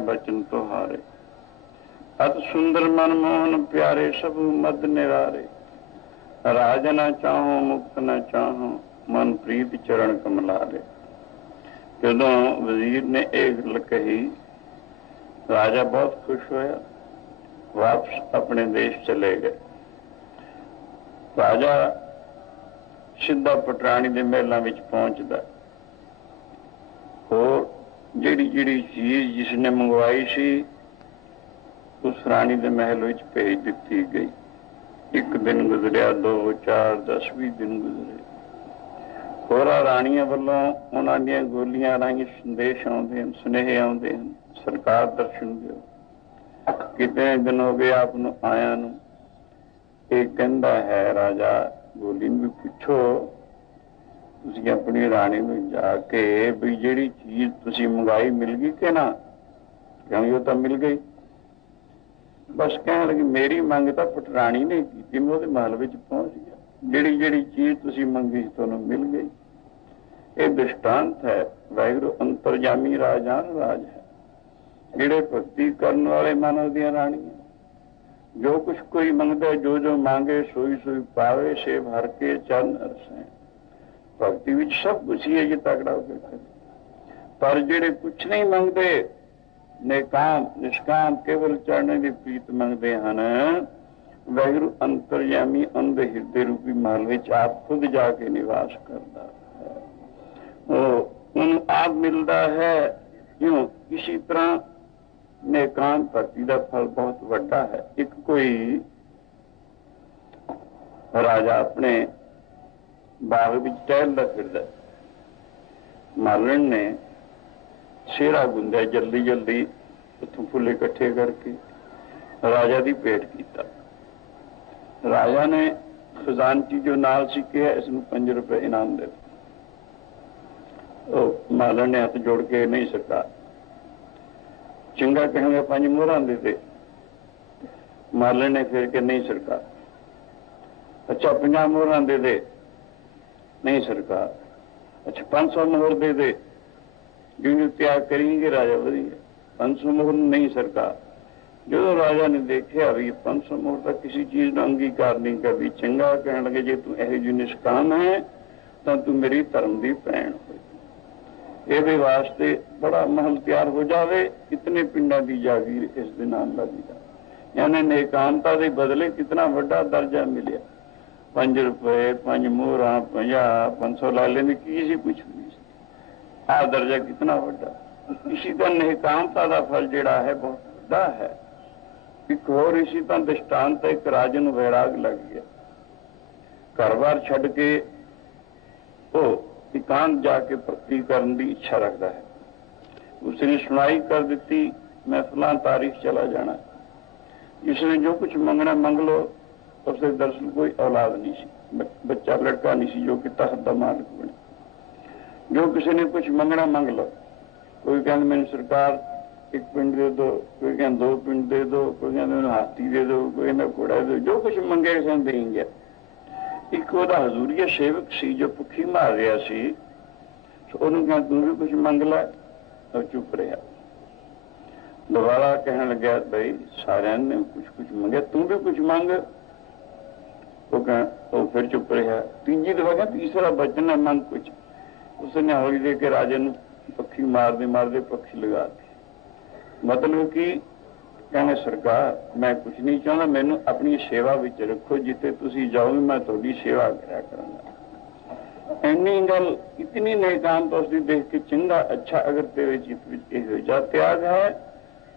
बचन तुहारे अत सुंदर मनमोहन प्यारे सब मद निरारे। राज न चाहो मुक्त न चाहो ਮਨਪ੍ਰੀਤ ਚਰਨ ਕਮਲਾਰੇ। ਜਦੋਂ ਵਜ਼ੀਰ ਨੇ ਇਹ ਗੱਲ ਕਹੀ, ਰਾਜਾ ਬਹੁਤ ਖੁਸ਼ ਹੋਇਆ, ਵਾਪਸ ਆਪਣੇ ਦੇਸ਼ ਚਲੇ ਗਏ। ਰਾਜਾ ਸਿੱਧਾ ਪਟਰਾਣੀ ਦੇ ਮਹਿਲਾਂ ਵਿੱਚ ਪਹੁੰਚਦਾ। ਹੋਰ ਜਿਹੜੀ ਜਿਹੜੀ ਚੀਜ਼ ਜਿਸਨੇ ਮੰਗਵਾਈ ਸੀ ਉਸ ਰਾਣੀ ਦੇ ਮਹਿਲ ਵਿੱਚ ਭੇਜ ਦਿੱਤੀ ਗਈ। ਇੱਕ ਦਿਨ ਗੁਜ਼ਰਿਆ, 2, 4, 10, 20 ਦਿਨ ਗੁਜ਼ਰੇ। ਹੋਰਾਂ ਰਾਣੀਆਂ ਵੱਲੋਂ ਉਹਨਾਂ ਦੀਆਂ ਗੋਲੀਆਂ ਰਾਹੀਂ ਸੰਦੇਸ਼ ਆਉਂਦੇ ਹਨ, ਸੁਨੇਹੇ ਆਉਂਦੇ ਹਨ, ਸਰਕਾਰ ਦਰਸ਼ਨ ਦਿਓ। ਕਿਤਨੇ ਦਿਨ ਹੋ ਗਏ ਆਪ ਨੂੰ ਆਇਆ ਨੂੰ। ਇਹ ਕਹਿੰਦਾ ਹੈ ਰਾਜਾ ਗੋਲੀ ਨੂੰ ਵੀ ਪੁੱਛੋ, ਤੁਸੀਂ ਆਪਣੀ ਰਾਣੀ ਨੂੰ ਜਾ ਕੇ ਵੀ ਜਿਹੜੀ ਚੀਜ਼ ਤੁਸੀਂ ਮੰਗਾਈ ਮਿਲ ਗਈ ਕਿ ਨਾ? ਕਹਿੰਦੀ ਉਹ ਤਾਂ ਮਿਲ ਗਈ। ਬਸ ਕਹਿਣ ਲੱਗੀ ਮੇਰੀ ਮੰਗ ਤਾਂ ਪਟਰਾਣੀ ਨੇ ਕੀਤੀ, ਮੈਂ ਉਹਦੇ ਮਹਲ ਵਿੱਚ ਪਹੁੰਚ ਗਿਆ। ਜਿਹੜੀ ਜਿਹੜੀ ਚੀਜ਼ ਤੁਸੀਂ ਮੰਗੀ ਤੁਹਾਨੂੰ ਮਿਲ ਗਈ। ਇਹ ਦ੍ਰਿਸ਼ਟਾਂਤ ਹੈ ਵਾਹਿਗੁਰੂ ਅੰਤਰਜਾਮੀ ਰਾਜਾਨ ਰਾਜ ਹੈ। ਜਿਹੜੇ ਭਗਤੀ ਕਰਨ ਵਾਲੇ ਮਨ ਉਹਦੀਆਂ ਰਾਣੀਆਂ, ਜੋ ਕੁਛ ਕੋਈ ਮੰਗਦਾ, ਜੋ ਜੋ ਮੰਗੇ ਸੋਈ ਸੋਈ ਪਾਵੇ, ਸੇ ਭਰ ਕੇ ਚਰਨ ਅਰਸੈ। ਭਗਤੀ ਵਿੱਚ ਸਭ ਕੁਛ ਹੀ ਹੈ ਜੇ ਤਕੜਾ ਹੋ ਕੇ ਕਰੇ। ਪਰ ਜਿਹੜੇ ਕੁਛ ਨਹੀਂ ਮੰਗਦੇ, ਨੇਕਾਮ ਨਿਸ਼ਕਾਮ ਕੇਵਲ ਚੜਨੇ ਦੀ ਪ੍ਰੀਤ ਮੰਗਦੇ ਹਨ, ਵਾਹਿਗੁਰੂ ਅੰਤਰਜਾਮੀ ਅੰਧ ਹਿਰਦੇ ਰੂਪੀ ਮਹਲ ਵਿੱਚ ਆਪ ਖੁਦ ਜਾ ਕੇ ਨਿਵਾਸ ਕਰਦਾ ਹੈ। ਉਹ ਉਹਨੂੰ ਆਪ ਮਿਲਦਾ ਹੈ। ਕਿਉਂ? ਇਸੀ ਤਰ੍ਹਾਂ ਨੇਕਾਮ ਭਗਤੀ ਦਾ ਫਲ ਬਹੁਤ ਵੱਡਾ ਹੈ। ਇੱਕ ਕੋਈ ਰਾਜਾ ਆਪਣੇ ਬਾਗ ਵਿੱਚ ਟਹਿਲਦਾ ਫਿਰਦਾ, ਮਾਲਣ ਨੇ ਸ਼ੇਰਾ ਗੁੰਦਿਆ, ਜਲਦੀ ਜਲਦੀ ਉੱਥੋਂ ਫੁੱਲੇ ਇਕੱਠੇ ਕਰਕੇ ਰਾਜਾ ਦੀ ਭੇਟ ਕੀਤਾ। ਰਾਜਾ ਨੇ ਖਜ਼ਾਨਚੀ ਜੋ ਨਾਲ ਸੀ ਕਿਹਾ ਇਸ ਨੂੰ 5 ਰੁਪਏ ਇਨਾਮ ਦੇ। ਉਹ ਮਾਲਣ ਨੇ ਹੱਥ ਜੋੜ ਕੇ ਨਹੀਂ ਸਰਕਾਰ, ਚੰਗਾ ਕਹਾਂਗੇ 5 ਮੋਹਰਾਂ ਦੇ ਦੇ। ਮਾਲਣ ਨੇ ਫਿਰ ਕਿ ਨਹੀਂ ਸਰਕਾਰ। ਅੱਛਾ 50 ਮੋਹਰਾਂ ਦੇ ਦੇ। ਨਹੀਂ ਸਰਕਾਰ। ਅੱਛਾ 500 ਮੋਹਰ ਦੇ ਦੇ। ਜਿਹਨੂੰ ਤਿਆਗ ਕरेंगे ਰਾਜਾ ਵਧੀਆ। 500 ਮੋਹਰ ਨਹੀਂ ਸਰਕਾਰ। ਜਦੋਂ ਰਾਜਾ ਨੇ ਦੇਖਿਆ ਵੀ 500 ਮੋਹਰ ਤਾਂ ਕਿਸੇ ਚੀਜ਼ ਦਾ ਅੰਗੀਕਾਰ ਨਹੀਂ ਕਰਦੀ, ਚੰਗਾ ਕਹਿਣ ਲੱਗੇ ਜੇ ਤੂੰ ਇਹੋ ਜਿਹੀ ਨਿਸ਼ਕਾਮ ਹੈ ਤਾਂ ਤੂੰ ਮੇਰੀ ਧਰਮ ਦੀ ਭੈਣ ਹੋਈ। ਇਹਦੇ ਵਾਸਤੇ ਬੜਾ ਮਹਲ ਤਿਆਰ ਹੋ ਜਾਵੇ, ਕਿਤਨੇ ਪਿੰਡਾਂ ਦੀ ਜਾਗੀਰ ਇਸ ਦੇ ਨਾਮ ਲੱਗ ਜਾਵੇ। ਯਾਨੀ ਨੇਕਾਮਤਾ ਦੇ ਬਦਲੇ ਕਿਤਨਾ ਵੱਡਾ ਦਰਜਾ ਮਿਲਿਆ। 5 ਰੁਪਏ, 5 ਮੋਹਰਾਂ, 50, 500 ਲਾ ਲੈਂਦੇ, ਕੀ ਸੀ ਕੁਛ ਵੀ ਨਹੀਂ ਸੀ। ਆਹ ਦਰਜਾ ਕਿਤਨਾ ਵੱਡਾ। ਇਸੀ ਦਾ ਨੇਕਾਮਤਾ ਦਾ ਫਲ ਜਿਹੜਾ ਹੈ ਬਹੁਤ ਵੱਡਾ ਹੈ। ਇੱਕ ਹੋਰ ਇਸੀ ਤਾਂ ਦ੍ਰਿਸ਼ਟਾਂਤ ਹੈ, ਇੱਕ ਰਾਜੇ ਨੂੰ ਵੈਰਾਗ ਲੱਗ ਗਿਆ, ਘਰ-ਬਾਰ ਛੱਡ ਕੇ ਉਹ ਇਕਾਂਤ ਜਾ ਕੇ ਭਗਤੀ ਕਰਨ ਦੀ ਇੱਛਾ ਰੱਖਦਾ ਹੈ। ਉਸਨੇ ਸੁਣਾਈ ਕਰ ਦਿੱਤੀ ਮੈਂ ਫਲਾਂ ਤਾਰੀਖ ਚਲਾ ਜਾਣਾ। ਇਸਨੇ ਜੋ ਕੁਛ ਮੰਗਣਾ ਮੰਗ ਲੋ। ਉਸਦੇ ਦਰਅਸਲ ਕੋਈ ਔਲਾਦ ਨਹੀਂ ਸੀ, ਬੱਚਾ ਲੜਕਾ ਨਹੀਂ ਸੀ ਜੋ ਕਿ ਤਖਤ ਦਾ ਮਾਲਕ ਬਣੇ। ਜੋ ਕਿਸੇ ਨੇ ਕੁਛ ਮੰਗਣਾ ਮੰਗ ਲੋ। ਕੋਈ ਕਹਿੰਦਾ ਮੈਨੂੰ ਸਰਕਾਰ 1 ਪਿੰਡ ਦੇ ਦੋ, ਕੋਈ ਕਹਿੰਦਾ 2 ਪਿੰਡ ਦੇ ਦੋ, ਕੋਈ ਕਹਿੰਦਾ ਮੈਨੂੰ ਹਾਥੀ ਦੇ ਦੋ, ਕੋਈ ਕਹਿੰਦਾ ਘੋੜਾ ਦੇ ਦੋ। ਜੋ ਕੁਛ ਮੰਗੇ ਕਿਸੇ ਨੇ ਦੇਂਗੇ। ਇੱਕ ਉਹਦਾ ਹਜ਼ੂਰੀਆ ਸੇਵਕ ਸੀ ਜੋ ਭੁੱਖੀ ਮਾਰ ਰਿਹਾ ਸੀ, ਉਹਨੂੰ ਕਹਿੰਦਾ ਤੂੰ ਵੀ ਕੁਛ ਮੰਗ ਲੈ। ਉਹ ਚੁੱਪ ਰਿਹਾ। ਦੁਬਾਰਾ ਕਹਿਣ ਲੱਗਿਆ ਬਈ ਸਾਰਿਆਂ ਨੇ ਕੁਛ ਕੁਛ ਮੰਗਿਆ, ਤੂੰ ਵੀ ਕੁਛ ਮੰਗ। ਉਹ ਫਿਰ ਚੁੱਪ ਰਿਹਾ। ਤੀਜੀ ਦਫਾ ਕਹਿੰਦਾ ਤੀਸਰਾ ਬਚਨ ਹੈ ਮੰਗ ਕੁਛ। ਉਸਨੇ ਹੌਲੀ ਦੇ ਕੇ ਰਾਜੇ ਨੂੰ ਪੱਖੀ ਮਾਰਦੇ ਮਾਰਦੇ ਪੱਖੀ ਲਗਾ ਦਿੱਤੀ। ਮਤਲਬ ਕਿ ਕਹਿੰਦੇ ਸਰਕਾਰ ਮੈਂ ਕੁਛ ਨਹੀਂ ਚਾਹੁੰਦਾ, ਮੈਨੂੰ ਆਪਣੀ ਸੇਵਾ ਵਿੱਚ ਰੱਖੋ, ਜਿੱਥੇ ਤੁਸੀਂ ਜਾਓਗੇ ਮੈਂ ਤੁਹਾਡੀ ਸੇਵਾ ਕਰਿਆ ਕਰਾਂਗਾ। ਇੰਨੀ ਗੱਲ ਇਤਨੀ ਨੇਕਾਮ ਤਾਂ ਉਸਦੀ ਦੇਖ ਕੇ ਚੰਗਾ ਅੱਛਾ ਅਗਰ ਤੇਰੇ ਚਿੱਤ ਵਿੱਚ ਇਹ ਜਾਂ ਤਿਆਗ ਹੈ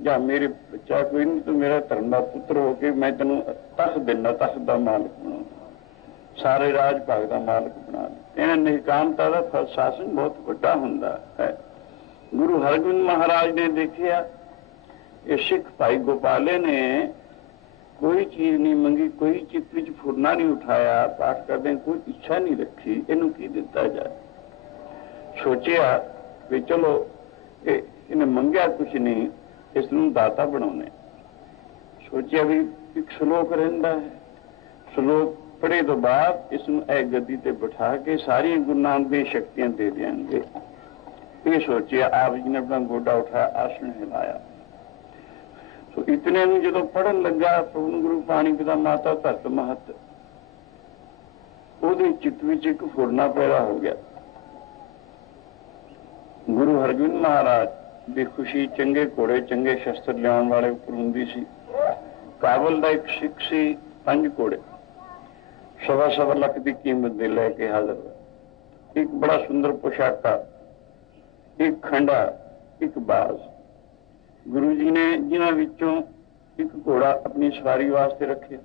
ਜਾਂ ਮੇਰੇ ਬੱਚਾ ਕੋਈ ਨਹੀਂ, ਤੂੰ ਮੇਰਾ ਧਰਮ ਦਾ ਪੁੱਤਰ ਹੋ ਕੇ ਮੈਂ ਤੈਨੂੰ ਤਖਤ ਦਿੰਦਾ, ਤਖਤ ਦਾ ਮਾਲਕ ਬਣਾਉਂਦਾ, ਸਾਰੇ ਰਾਜ ਭਾਗ ਦਾ ਮਾਲਕ ਬਣਾ ਦੇ। ਇਹਨਾਂ ਨਿਕਾਮਤਾ ਦਾ ਫਲ ਸ਼ਾਸਨ ਬਹੁਤ ਵੱਡਾ ਹੁੰਦਾ ਹੈ। ਗੁਰੂ ਹਰਗੋਬਿੰਦ ਮਹਾਰਾਜ ਨੇ ਦੇਖਿਆ ਇਹ ਸਿੱਖ ਭਾਈ ਗੋਪਾਲੇ ਨੇ ਕੋਈ ਚੀਜ਼ ਨਹੀਂ ਮੰਗੀ, ਕੋਈ ਚਿੱਤ ਵਿੱਚ ਫੁਰਨਾ ਨਹੀਂ ਉਠਾਇਆ, ਪਾਠ ਕਰਦੇ ਕੋਈ ਇੱਛਾ ਨਹੀਂ ਰੱਖੀ, ਇਹਨੂੰ ਕੀ ਦਿੱਤਾ ਜਾਏ। ਸੋਚਿਆ ਵੀ ਚਲੋ ਇਹਨੇ ਮੰਗਿਆ ਕੁਛ ਨਹੀਂ, ਇਸ ਨੂੰ ਦਾਤਾ ਬਣਾਉਣੇ। ਸੋਚਿਆ ਵੀ ਇੱਕ ਸ਼ਲੋਕ ਰਹਿੰਦਾ ਹੈ, ਸ਼ਲੋਕ ਪੜ੍ਹੇ ਤੋਂ ਬਾਅਦ ਇਸ ਨੂੰ ਇਹ ਗੱਦੀ ਤੇ ਬਿਠਾ ਕੇ ਸਾਰੀਆਂ ਗੁਰੂ ਨਾਨਕ ਦੀਆਂ ਸ਼ਕਤੀਆਂ ਦੇ ਦੇਣਗੇ। ਇਹ ਸੋਚਿਆ ਆਪ ਜੀ ਨੇ ਆਪਣਾ ਗੋਡਾ ਉਠਾਇਆ, ਆਸਣ ਹਿਲਾਇਆ। ਸੋ ਇਤਨੇ ਨੂੰ ਜਦੋਂ ਪੜ੍ਹਨ ਲੱਗਾ ਪਵਨ ਗੁਰੂ ਪਾਣੀ ਪਿਤਾ ਮਾਤਾ ਧਰਤ ਮਹਤ, ਉਹਦੇ ਚਿੱਤ ਵਿੱਚ ਇੱਕ ਫੁਰਨਾ ਪੈਦਾ ਹੋ ਗਿਆ। ਗੁਰੂ ਹਰਗੋਬਿੰਦ ਮਹਾਰਾਜ ਦੀ ਖੁਸ਼ੀ ਚੰਗੇ ਘੋੜੇ ਚੰਗੇ ਸ਼ਸਤਰ ਲਿਆਉਣ ਵਾਲੇ ਉੱਪਰ ਹੁੰਦੀ ਸੀ। ਕਾਬਲ ਦਾ ਇੱਕ ਸਿੱਖ ਸੀ, 5 ਘੋੜੇ 1.25 ਲੱਖ ਦੀ ਕੀਮਤ ਦੇ ਲੈ ਕੇ ਹਾਜ਼ਰ ਹੋਇਆ। ਇੱਕ ਬੜਾ ਸੁੰਦਰ ਪੁਸ਼ਾਕਾ, ਇੱਕ ਖੰਡਾ, ਇੱਕ ਬਾਜ਼। ਗੁਰੂ ਜੀ ਨੇ ਜਿਨ੍ਹਾਂ ਵਿੱਚੋਂ ਇੱਕ ਘੋੜਾ ਆਪਣੀ ਸਵਾਰੀ ਵਾਸਤੇ ਰੱਖਿਆ,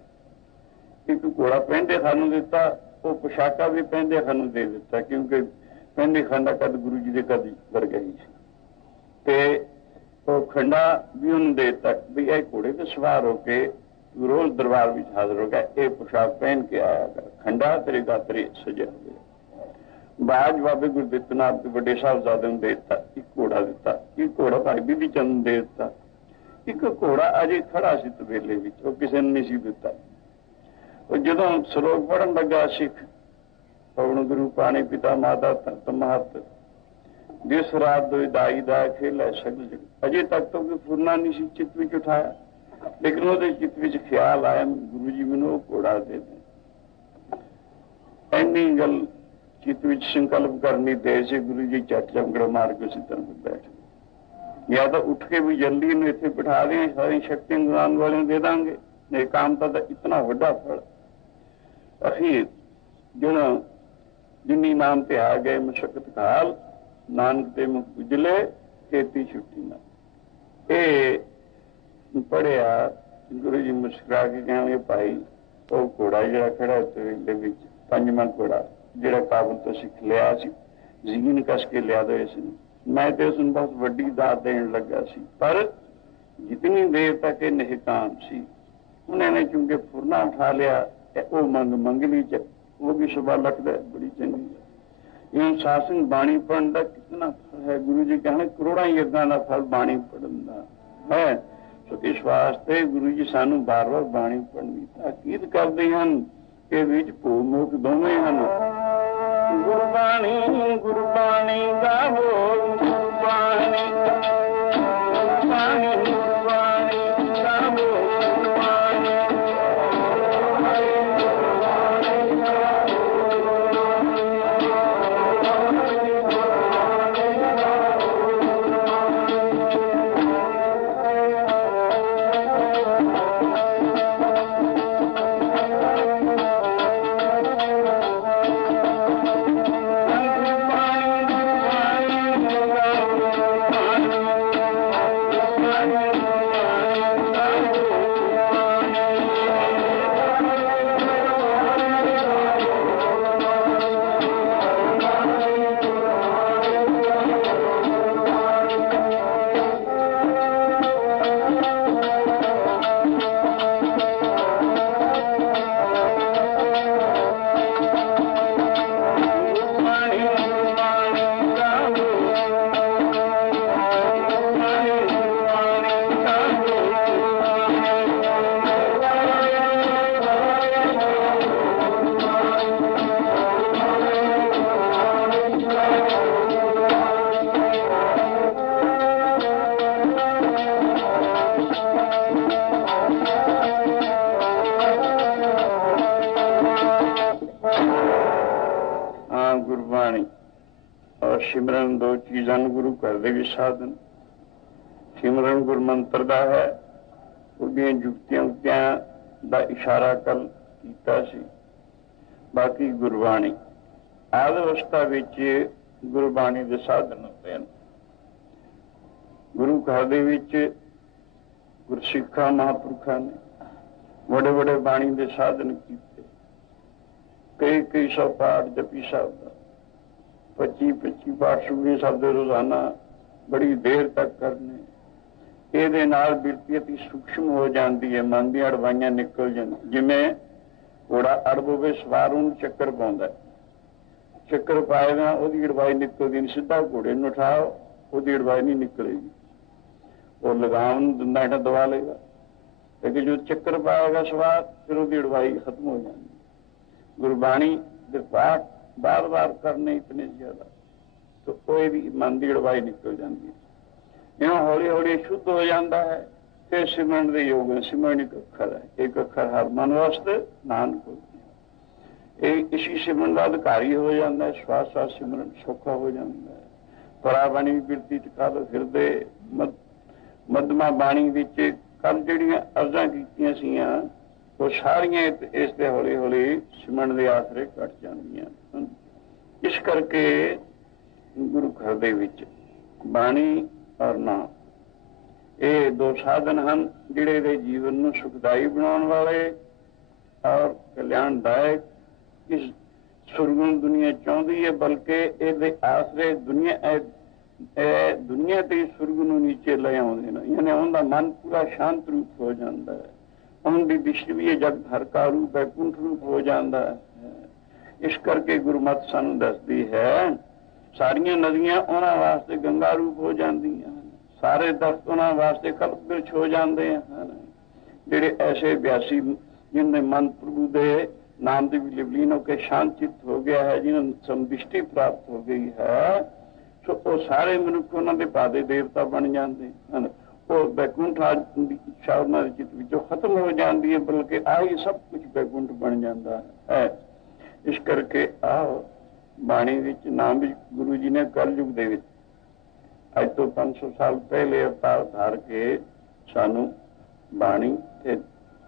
ਇੱਕ ਘੋੜਾ ਪਹਿੰਦੇ ਖਾਨ ਨੂੰ ਦਿੱਤਾ, ਉਹ ਪੁਸ਼ਾਕਾ ਵੀ ਪਹਿੰਦੇ ਖਾਨ ਨੂੰ ਦੇ ਦਿੱਤਾ, ਕਿਉਂਕਿ ਪਹਿੰਦੇ ਖਾਨ ਦਾ ਕੱਦ ਗੁਰੂ ਜੀ ਦੇ ਕੱਦ ਵਰਗਾ ਹੀ ਸੀ। ਤੇ ਉਹ ਖੰਡਾ ਵੀ ਉਹਨੂੰ ਦੇ ਦਿੱਤਾ ਵੀ ਇਹ ਘੋੜੇ ਤੇ ਸਵਾਰ ਹੋ ਕੇ ਰੋਜ਼ ਦਰਬਾਰ ਵਿੱਚ ਹਾਜ਼ਰ ਹੋ ਗਿਆ, ਇਹ ਪੁਸ਼ਾਕ ਪਹਿਨ ਕੇ ਆਇਆ ਕਰ। ਖੰਡਾ ਤੇਰੇ ਗਾਤਰੇ ਸਜਿਆ ਹੋਇਆ। ਬਾਜ ਬਾਬੇ ਗੁਰਦਿੱਤ ਨਾਥ ਦੇ ਵੱਡੇ ਸਾਹਿਬਜ਼ਾਦੇ ਨੂੰ ਦੇ ਦਿੱਤਾ, ਇੱਕ ਘੋੜਾ ਦਿੱਤਾ। ਇੱਕ ਘੋੜਾ ਭਾਈ ਬੀਬੀ ਚੰਦ ਨੂੰ ਦੇ ਦਿੱਤਾ। ਇੱਕ ਘੋੜਾ ਅਜੇ ਖੜਾ ਸੀ ਤਬੇਲੇ ਵਿੱਚ, ਉਹ ਕਿਸੇ ਨੂੰ ਨਹੀਂ ਸੀ ਦਿੱਤਾ। ਉਹ ਜਦੋਂ ਸ਼ਲੋਕ ਪੜ੍ਹਨ ਲੱਗਾ ਸਿੱਖ, ਪਵਨ ਗੁਰੂ ਪਾਣੀ ਪਿਤਾ ਮਾਤਾ ਤਤ ਮਹਤ ਜਿਸ ਰਾਤ ਦੋਇ ਦਾਈ ਦਾ ਖੇਲਾ ਸਗਲ ਜਗ, ਅਜੇ ਤੱਕ ਤਾਂ ਕੋਈ ਫੁਰਨਾ ਨਹੀਂ ਸੀ ਚਿੱਤ ਵਿੱਚ ਉਠਾਇਆ, ਲੇਕਿਨ ਉਹਦੇ ਚਿੱਤ ਵਿੱਚ ਖਿਆਲ ਆਇਆ ਗੁਰੂ ਜੀ ਮੈਨੂੰ ਉਹ ਘੋੜਾ ਦੇ ਦੇ। ਇੰਨੀ ਗੱਲ ਚਿੱਤ ਵਿੱਚ ਸੰਕਲਪ ਕਰਨੀ ਦੇ ਸੀ, ਗੁਰੂ ਜੀ ਝੱਟ ਚਮਕੜਾ ਮਾਰ ਕੇ ਉਸੇ ਤਰ੍ਹਾਂ ਬੈਠ ਗਏ। ਜਾਂ ਤਾਂ ਉੱਠ ਕੇ ਵੀ ਜਲਦੀ ਇਹਨੂੰ ਇੱਥੇ ਬਿਠਾ ਦੇ, ਸਾਰੀ ਸ਼ਕਤੀ ਨਿਜ਼ਾਨ ਵਾਲਿਆਂ ਨੂੰ ਦੇ ਦਾਂਗੇ, ਇਹ ਕਾਮਤਾ ਦਾ ਇਤਨਾ ਵੱਡਾ ਫਲ। ਅਖੀਰ ਜਿਹੜਾ ਜਿੰਨੀ ਨਾਮ ਤੇ ਆ ਗਏ ਮਸ਼ਕਤ ਕਾਲ, ਨਾਨਕ ਤੇ ਮੁਖ ਉਜਲੇ ਖੇਤੀ ਛੁੱਟੀ ਨਾ। ਇਹ ਪੜਿਆ ਗੁਰੂ ਜੀ ਮੁਸਕਰਾ ਕੇ ਕਹਿਣਗੇ ਭਾਈ ਉਹ ਘੋੜਾ ਜਿਹੜਾ ਖੜਾ ਤੇਰੇ ਵਿੱਚ 5ਵਾਂ ਘੋੜਾ ਜਿਹੜਾ ਕਾਬਲ ਤੋਂ ਸਿੱਖ ਲਿਆ ਸੀ, ਜ਼ਮੀਨ ਕਸ ਕੇ ਲਿਆ ਦੇ ਸੀ, ਮੈਂ ਤੇ ਉਸ ਨੂੰ ਬਹੁਤ ਵੱਡੀ ਦਾਤ ਦੇਣ ਲੱਗਾ ਸੀ, ਪਰ ਜਿਤਨੀ ਦੇਰ ਤੱਕ ਇਹ ਨਿਹਕਾਮ ਸੀ ਉਹਨਾਂ ਨੇ ਚੁੰਕੇ ਫੁਰਨਾ ਉਠਾ ਲਿਆ। ਉਹ ਮੰਗਲੀ ਚ ਉਹ ਵੀ ਸਵਾ ਲੱਗਦਾ ਬੜੀ ਚੰਗੀ ਹੈ। ਇਹ ਸਾਸਨ ਬਾਣੀ ਪੜ੍ਹਨ ਦਾ ਕਿਤਨਾ ਫਲ ਹੈ। ਗੁਰੂ ਜੀ ਕਹਿੰਦੇ ਕਰੋੜਾਂ ਯੱਗਾਂ ਦਾ ਫਲ ਬਾਣੀ ਪੜ੍ਹਨ ਦਾ ਹੈ। ਸੋ ਇਸ ਵਾਸਤੇ ਗੁਰੂ ਜੀ ਸਾਨੂੰ ਬਾਰ-ਬਾਰ ਬਾਣੀ ਪੜ੍ਹਨ ਦੀ ਤਾਕੀਦ ਕਰਦੇ ਹਨ। ਇਹ ਵਿੱਚ ਭੂ ਮੁਖ ਦੋਵੇਂ ਹਨ। ਗੁਰਬਾਣੀ ਗੁਰਬਾਣੀ ਗਾਵੋ, ਗੁਰਬਾਣੀ ਗੁਰਬਾਣੀ ਗੁਰਬਾਣੀ ਗਾਵੋ, ਸਿਮਰਨ ਦੋ ਚੀਜ਼ਾਂ ਨੂੰ ਗੁਰੂ ਘਰ ਦੇ ਵਿੱਚ ਸਾਧਨ। ਸਿਮਰਨ ਗੁਰ ਮੰਤਰ ਦਾ ਹੈ, ਉਹਦੀਆਂ ਜੁਗਤੀਆਂ ਦਾ ਇਸ਼ਾਰਾ ਕੱਲ ਕੀਤਾ ਸੀ। ਬਾਕੀ ਗੁਰਬਾਣੀ ਆਦਿ ਅਵਸਥਾ ਵਿੱਚ ਗੁਰਬਾਣੀ ਦੇ ਸਾਧਨ ਹੁੰਦੇ ਹਨ। ਗੁਰੂ ਘਰ ਦੇ ਵਿੱਚ ਗੁਰਸਿੱਖਾਂ ਮਹਾਂਪੁਰਖਾਂ ਨੇ ਵੱਡੇ ਵੱਡੇ ਬਾਣੀ ਦੇ ਸਾਧਨ ਕੀਤੇ। ਕਈ ਸੌ ਪਾਠ ਜਪੀ ਸਾਹਿਬ ਦਾ, 25 ਪਾਠ ਸੁਖਮਨੀ ਸਾਹਿਬ ਦੇ ਰੋਜ਼ਾਨਾ ਬੜੀ ਦੇਰ ਤੱਕ ਕਰਨੇ। ਇਹਦੇ ਨਾਲ ਬਿਰਤੀ ਅਤੀ ਸੂਖਮ ਹੋ ਜਾਂਦੀ ਹੈ, ਮਨ ਦੀਆਂ ਅੜਵਾਈਆਂ ਨਿਕਲ ਜਾਂਦੀਆਂ। ਜਿਵੇਂ ਘੋੜਾ ਅੜਬ ਹੋਵੇ, ਸਵਾਰ ਉਹਨੂੰ ਚੱਕਰ ਪਾਉਂਦਾ, ਚੱਕਰ ਪਾਏਗਾ ਉਹਦੀ ਅੜਵਾਈ ਨਿਕਲਦੀ ਨਹੀਂ। ਸਿੱਧਾ ਘੋੜੇ ਨੂੰ ਉਠਾਓ, ਉਹਦੀ ਅੜਵਾਈ ਨਹੀਂ ਨਿਕਲੇਗੀ। ਉਹ ਲਗਾਮ ਨੂੰ ਦੰਦਾਂ ਹੇਠਾਂ ਦਬਾ ਲਏਗਾ, ਲੇਕਿਨ ਜੋ ਚੱਕਰ ਪਾਏਗਾ ਸਵਾਰ, ਫਿਰ ਉਹਦੀ ਅੜਵਾਈ ਖਤਮ ਹੋ ਜਾਂਦੀ। ਗੁਰਬਾਣੀ ਦੇ ਪਾਠ ਬਾਰ-ਬਾਰ ਕਰਨੇ ਇਤਨੇ ਜ਼ਿਆਦਾ ਤਾਂ ਕੋਈ ਵੀ ਮਨ ਦੀ ਅੜਵਾਈ ਨਿਕਲ ਜਾਂਦੀ ਹੈ। ਇਹ ਹੌਲੀ ਹੌਲੀ ਸ਼ੁੱਧ ਹੋ ਜਾਂਦਾ ਹੈ। ਤੇ ਸਿਮਰਨ ਦੇ ਯੋਗ ਸਿਮਰਨ ਇੱਕ ਅੱਖਰ ਹੈ, ਇੱਕ ਅੱਖਰ ਹਰ ਮਨ ਵਾਸਤੇ ਨਾਨਕ। ਇਹ ਇसी ਸਿਮਰਨ ਦਾ ਅਧਿਕਾਰੀ ਹੋ ਜਾਂਦਾ ਹੈ। ਸਵਾਸ ਸਵਾਸ ਸਿਮਰਨ ਸੌਖਾ ਹੋ ਜਾਂਦਾ ਹੈ। ਪਰਾ ਬਾਣੀ ਬਿਰਤੀ ਟਿਕਾ ਲੋ ਹਿਰਦੇ ਮੱਧਮਾ ਬਾਣੀ ਵਿੱਚ ਕੱਲ ਜਿਹੜੀਆਂ ਅਰਜ਼ਾਂ ਕੀਤੀਆਂ ਸੀਆਂ ਉਹ ਸਾਰੀਆਂ ਇਸ ਦੇ ਹੌਲੀ ਹੌਲੀ ਸਿਮਰਨ ਦੇ ਆਸਰੇ ਘਟ ਜਾਂਦੀਆਂ। ਇਸ ਕਰਕੇ ਗੁਰੂ ਘਰ ਦੇ ਵਿੱਚ ਬਾਣੀ ਔਰ ਨਾਮ ਇਹ ਦੋ ਸਾਧਨ ਹਨ ਜਿਹੜੇ ਦੇ ਜੀਵਨ ਨੂੰ ਸੁਖਦਾਈ ਬਣਾਉਣ ਵਾਲੇ ਔਰ ਕਲਿਆਣਦਾਇਕ। ਇਸ ਸੁਰਗੁਣ ਦੁਨੀਆ ਚਾਹੁੰਦੀ ਹੈ, ਬਲਕਿ ਇਹਦੇ ਆਸਰੇ ਦੁਨੀਆ ਤੇ ਸੁਰਗ ਨੂੰ ਨੀਚੇ ਲੈ ਆਉਂਦੇ ਨੇ। ਯਾਨੀ ਉਹਦਾ ਮਨ ਪੂਰਾ ਸ਼ਾਂਤ ਰੂਪ ਹੋ ਜਾਂਦਾ ਹੈ। ਉਹਦੀ ਦ੍ਰਿਸ਼ਟੀ ਵੀ ਇਹ ਜਗਤ ਹਰ ਕਾ ਰੂਪ ਬੈਕੁੰਠ ਰੂਪ ਹੋ ਜਾਂਦਾ ਹੈ। ਇਸ ਕਰਕੇ ਗੁਰਮਤਿ ਸਾਨੂੰ ਦੱਸਦੀ ਹੈ ਸਾਰੀਆਂ ਨਦੀਆਂ ਉਹਨਾਂ ਵਾਸਤੇ ਗੰਗਾ ਰੂਪ ਹੋ ਜਾਂਦੀਆਂ ਹਨ। ਸਾਰੇ ਦਰਖਤ ਉਹਨਾਂ ਵਾਸਤੇ ਕਲਪ ਬਿਰਛ ਹੋ ਜਾਂਦੇ ਹਨ। ਜਿਹੜੇ ਐਸੇ ਅਭਿਆਸੀ ਜਿਨ੍ਹਾਂ ਦੇ ਮਨ ਪ੍ਰਭੂ ਦੇ ਨਾਮ ਦੀ ਲੀਨ ਹੋ ਕੇ ਸ਼ਾਂਤ ਚਿੱਤ ਹੋ ਗਿਆ ਹੈ, ਜਿਹਨਾਂ ਨੂੰ ਸੰਤੁਸ਼ਟੀ ਪ੍ਰਾਪਤ ਹੋ ਗਈ ਹੈ, ਸੋ ਉਹ ਸਾਰੇ ਮਨੁੱਖ ਉਹਨਾਂ ਦੇ ਪਾਦੇ ਦੇਵਤਾ ਬਣ ਜਾਂਦੇ ਹਨ। ਉਹ ਬੈਕੁੰਠ ਦੀ ਇੱਛਾ ਉਹਨਾਂ ਦੇ ਚਿੱਤ ਵਿੱਚੋਂ ਖਤਮ ਹੋ ਜਾਂਦੀ ਹੈ, ਬਲਕਿ ਆਹੀ ਸਭ ਕੁਝ ਬੈਕੁੰਠ ਬਣ ਜਾਂਦਾ ਹੈ। ਇਸ ਕਰਕੇ ਆਓ ਬਾਣੀ ਵਿੱਚ ਨਾਮ ਵਿੱਚ ਗੁਰੂ ਜੀ ਨੇ ਕਲਯੁਗ ਦੇ ਵਿੱਚ ਅੱਜ ਤੋਂ 500 ਸਾਲ ਪਹਿਲੇ ਅਵਤਾਰ ਧਾਰ ਕੇ ਸਾਨੂੰ ਬਾਣੀ ਤੇ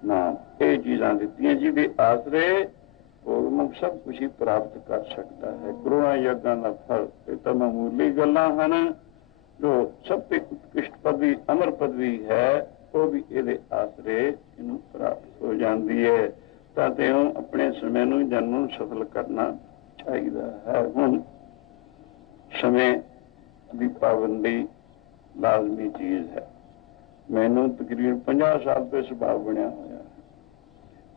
ਨਾਮ ਇਹ ਚੀਜ਼ਾਂ ਦਿੱਤੀਆਂ ਜਿਹਦੇ ਆਸਰੇ ਉਹ ਸਭ ਕੁਝ ਹੀ ਪ੍ਰਾਪਤ ਕਰ ਸਕਦਾ ਹੈ। ਕਰੋੜਾਂ ਯੱਗਾਂ ਦਾ ਫਲ ਇਹ ਤਾਂ ਮਾਮੂਲੀ ਗੱਲਾਂ ਹਨ। ਜੋ ਸਭ ਤੋਂ ਉਤਕ੍ਰਿਸ਼ਟ ਪਦਵੀ ਅਮਰ ਪਦਵੀ ਹੈ ਉਹ ਵੀ ਇਹਦੇ ਆਸਰੇ ਇਹਨੂੰ ਪ੍ਰਾਪਤ ਹੋ ਜਾਂਦੀ ਹੈ। ਤਾਂ ਤੇ ਆਪਣੇ ਸਮੇਂ ਨੂੰ ਜਨਮ ਨੂੰ ਸਫਲ ਕਰਨਾ ਚਾਹੀਦਾ ਹੈ। ਹੁਣ ਸਮੇਂ ਦੀ ਪਾਬੰਦੀ ਲਾਜ਼ਮੀ ਚੀਜ਼ ਹੈ। ਮੈਨੂੰ ਤਕਰੀਬਨ 50 ਸਾਲ ਤੋਂ ਸੁਭਾਅ ਬਣਿਆ ਹੋਇਆ ਹੈ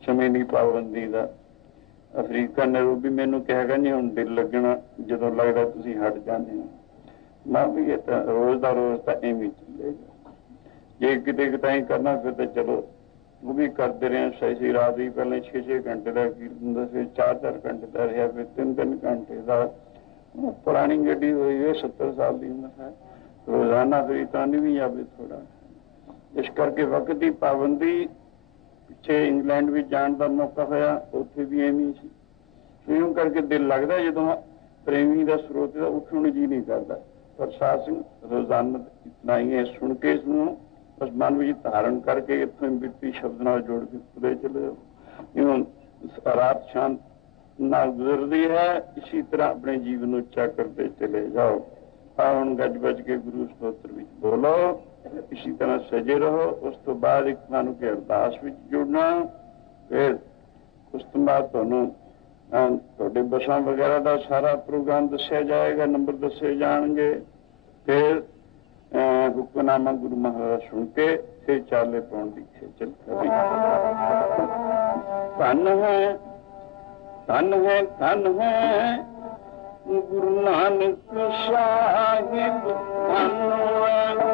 ਸਮੇਂ ਦੀ ਪਾਬੰਦੀ ਦਾ। ਅਫਰੀਕਾ ਨੈਰੋਬੀ ਮੈਨੂੰ ਕਿਹਾ ਨਹੀਂ ਹੁਣ ਦਿਲ ਲੱਗਣਾ, ਜਦੋਂ ਲੱਗਦਾ ਤੁਸੀਂ ਹਟ ਜਾਂਦੇ ਹੋ। ਮੈਂ ਵੀ ਇਹ ਤਾਂ ਰੋਜ਼ ਦਾ ਰੋਜ਼ ਤਾਂ ਐਵੇਂ ਚੱਲੇਗਾ। ਜੇ ਕਿਤੇ ਕਿਤੇ ਕਰਨਾ ਫਿਰ ਤਾਂ ਚਲੋ ਉਹ ਵੀ ਕਰਦੇ ਰਹੇ। ਸਹੀ ਰਾਤ ਵੀ ਪਹਿਲਾਂ 6-6 ਘੰਟੇ ਦਾ ਕੀਰਤਨ ਦਾ, ਫਿਰ 4-4 ਘੰਟੇ ਦਾ ਰਿਹਾ, ਫਿਰ 3-3 ਘੰਟੇ ਦਾ। ਪੁਰਾਣੀ ਗੱਡੀ ਹੋਈ ਹੈ, 70 ਸਾਲ ਦੀ ਉਮਰ ਹੈ, ਰੋਜ਼ਾਨਾ ਫਿਰ ਤਾਂ ਨਹੀਂ ਵੀ ਜਾਵੇ ਥੋੜਾ। ਇਸ ਕਰਕੇ ਵਕਤ ਦੀ ਪਾਬੰਦੀ। ਪਿੱਛੇ ਇੰਗਲੈਂਡ ਵਿੱਚ ਜਾਣ ਦਾ ਮੌਕਾ ਹੋਇਆ, ਉੱਥੇ ਵੀ ਐਵੇਂ ਸੀ। ਇਉਂ ਕਰਕੇ ਦਿਲ ਲੱਗਦਾ ਜਦੋਂ ਪ੍ਰੇਮੀ ਦਾ ਸਰੋਤ ਦਾ ਉੱਠਣ ਨੂੰ ਜੀ ਨਹੀਂ ਕਰਦਾ। ਪਰ ਸਾਧ ਸੰਗਤ ਰੋਜ਼ਾਨਾ ਇਤਨਾ ਹੀ ਹੈ, ਸੁਣ ਕੇ ਇਸਨੂੰ ਬਸ ਮਨ ਵਿੱਚ ਧਾਰਨ ਕਰਕੇ ਇੱਥੋਂ ਬਿਰਤੀ ਸ਼ਬਦ ਨਾਲ ਜੋੜ ਕੇ ਤੁਰੇ ਚਲੇ ਜਾਓ। ਇਉਂ ਰਾਤ ਸ਼ਾਂਤ ਨਾਲ ਗੁਜ਼ਰਦੀ ਹੈ। ਇਸੀ ਤਰ੍ਹਾਂ ਆਪਣੇ ਜੀਵਨ ਨੂੰ ਉੱਚਾ ਕਰਦੇ ਚਲੇ ਜਾਓ। ਹੁਣ ਗੱਜ ਵੱਜ ਕੇ ਗੁਰੂ ਸਤੋਤਰ ਵਿੱਚ ਬੋਲੋ, ਇਸੀ ਤਰ੍ਹਾਂ ਸਜੇ ਰਹੋ। ਉਸ ਤੋਂ ਬਾਅਦ ਇੱਕ ਤੁਹਾਨੂੰ ਕਿ ਅਰਦਾਸ ਵਿੱਚ ਜੁੜਨਾ, ਫਿਰ ਉਸ ਤੋਂ ਬਾਅਦ ਤੁਹਾਨੂੰ ਤੁਹਾਡੇ ਬੱਸਾਂ ਵਗੈਰਾ ਦਾ ਸਾਰਾ ਪ੍ਰੋਗਰਾਮ ਦੱਸਿਆ ਜਾਏਗਾ, ਨੰਬਰ ਦੱਸੇ ਜਾਣਗੇ। ਫਿਰ ਹੁਕਮਨਾਮਾ ਗੁਰੂ ਮਹਾਰਾਜ ਸੁਣ ਕੇ ਫਿਰ ਚਾਲੇ ਪਾਉਣ ਦੀ ਖੇਚਲ ਕਰੀ। ਧੰਨ ਹੈ ਧੰਨ ਹੈ ਧੰਨ ਹੈ ਗੁਰੂ ਨਾਨਕ ਸਾਹਿਬ, ਧੰਨ ਹੈ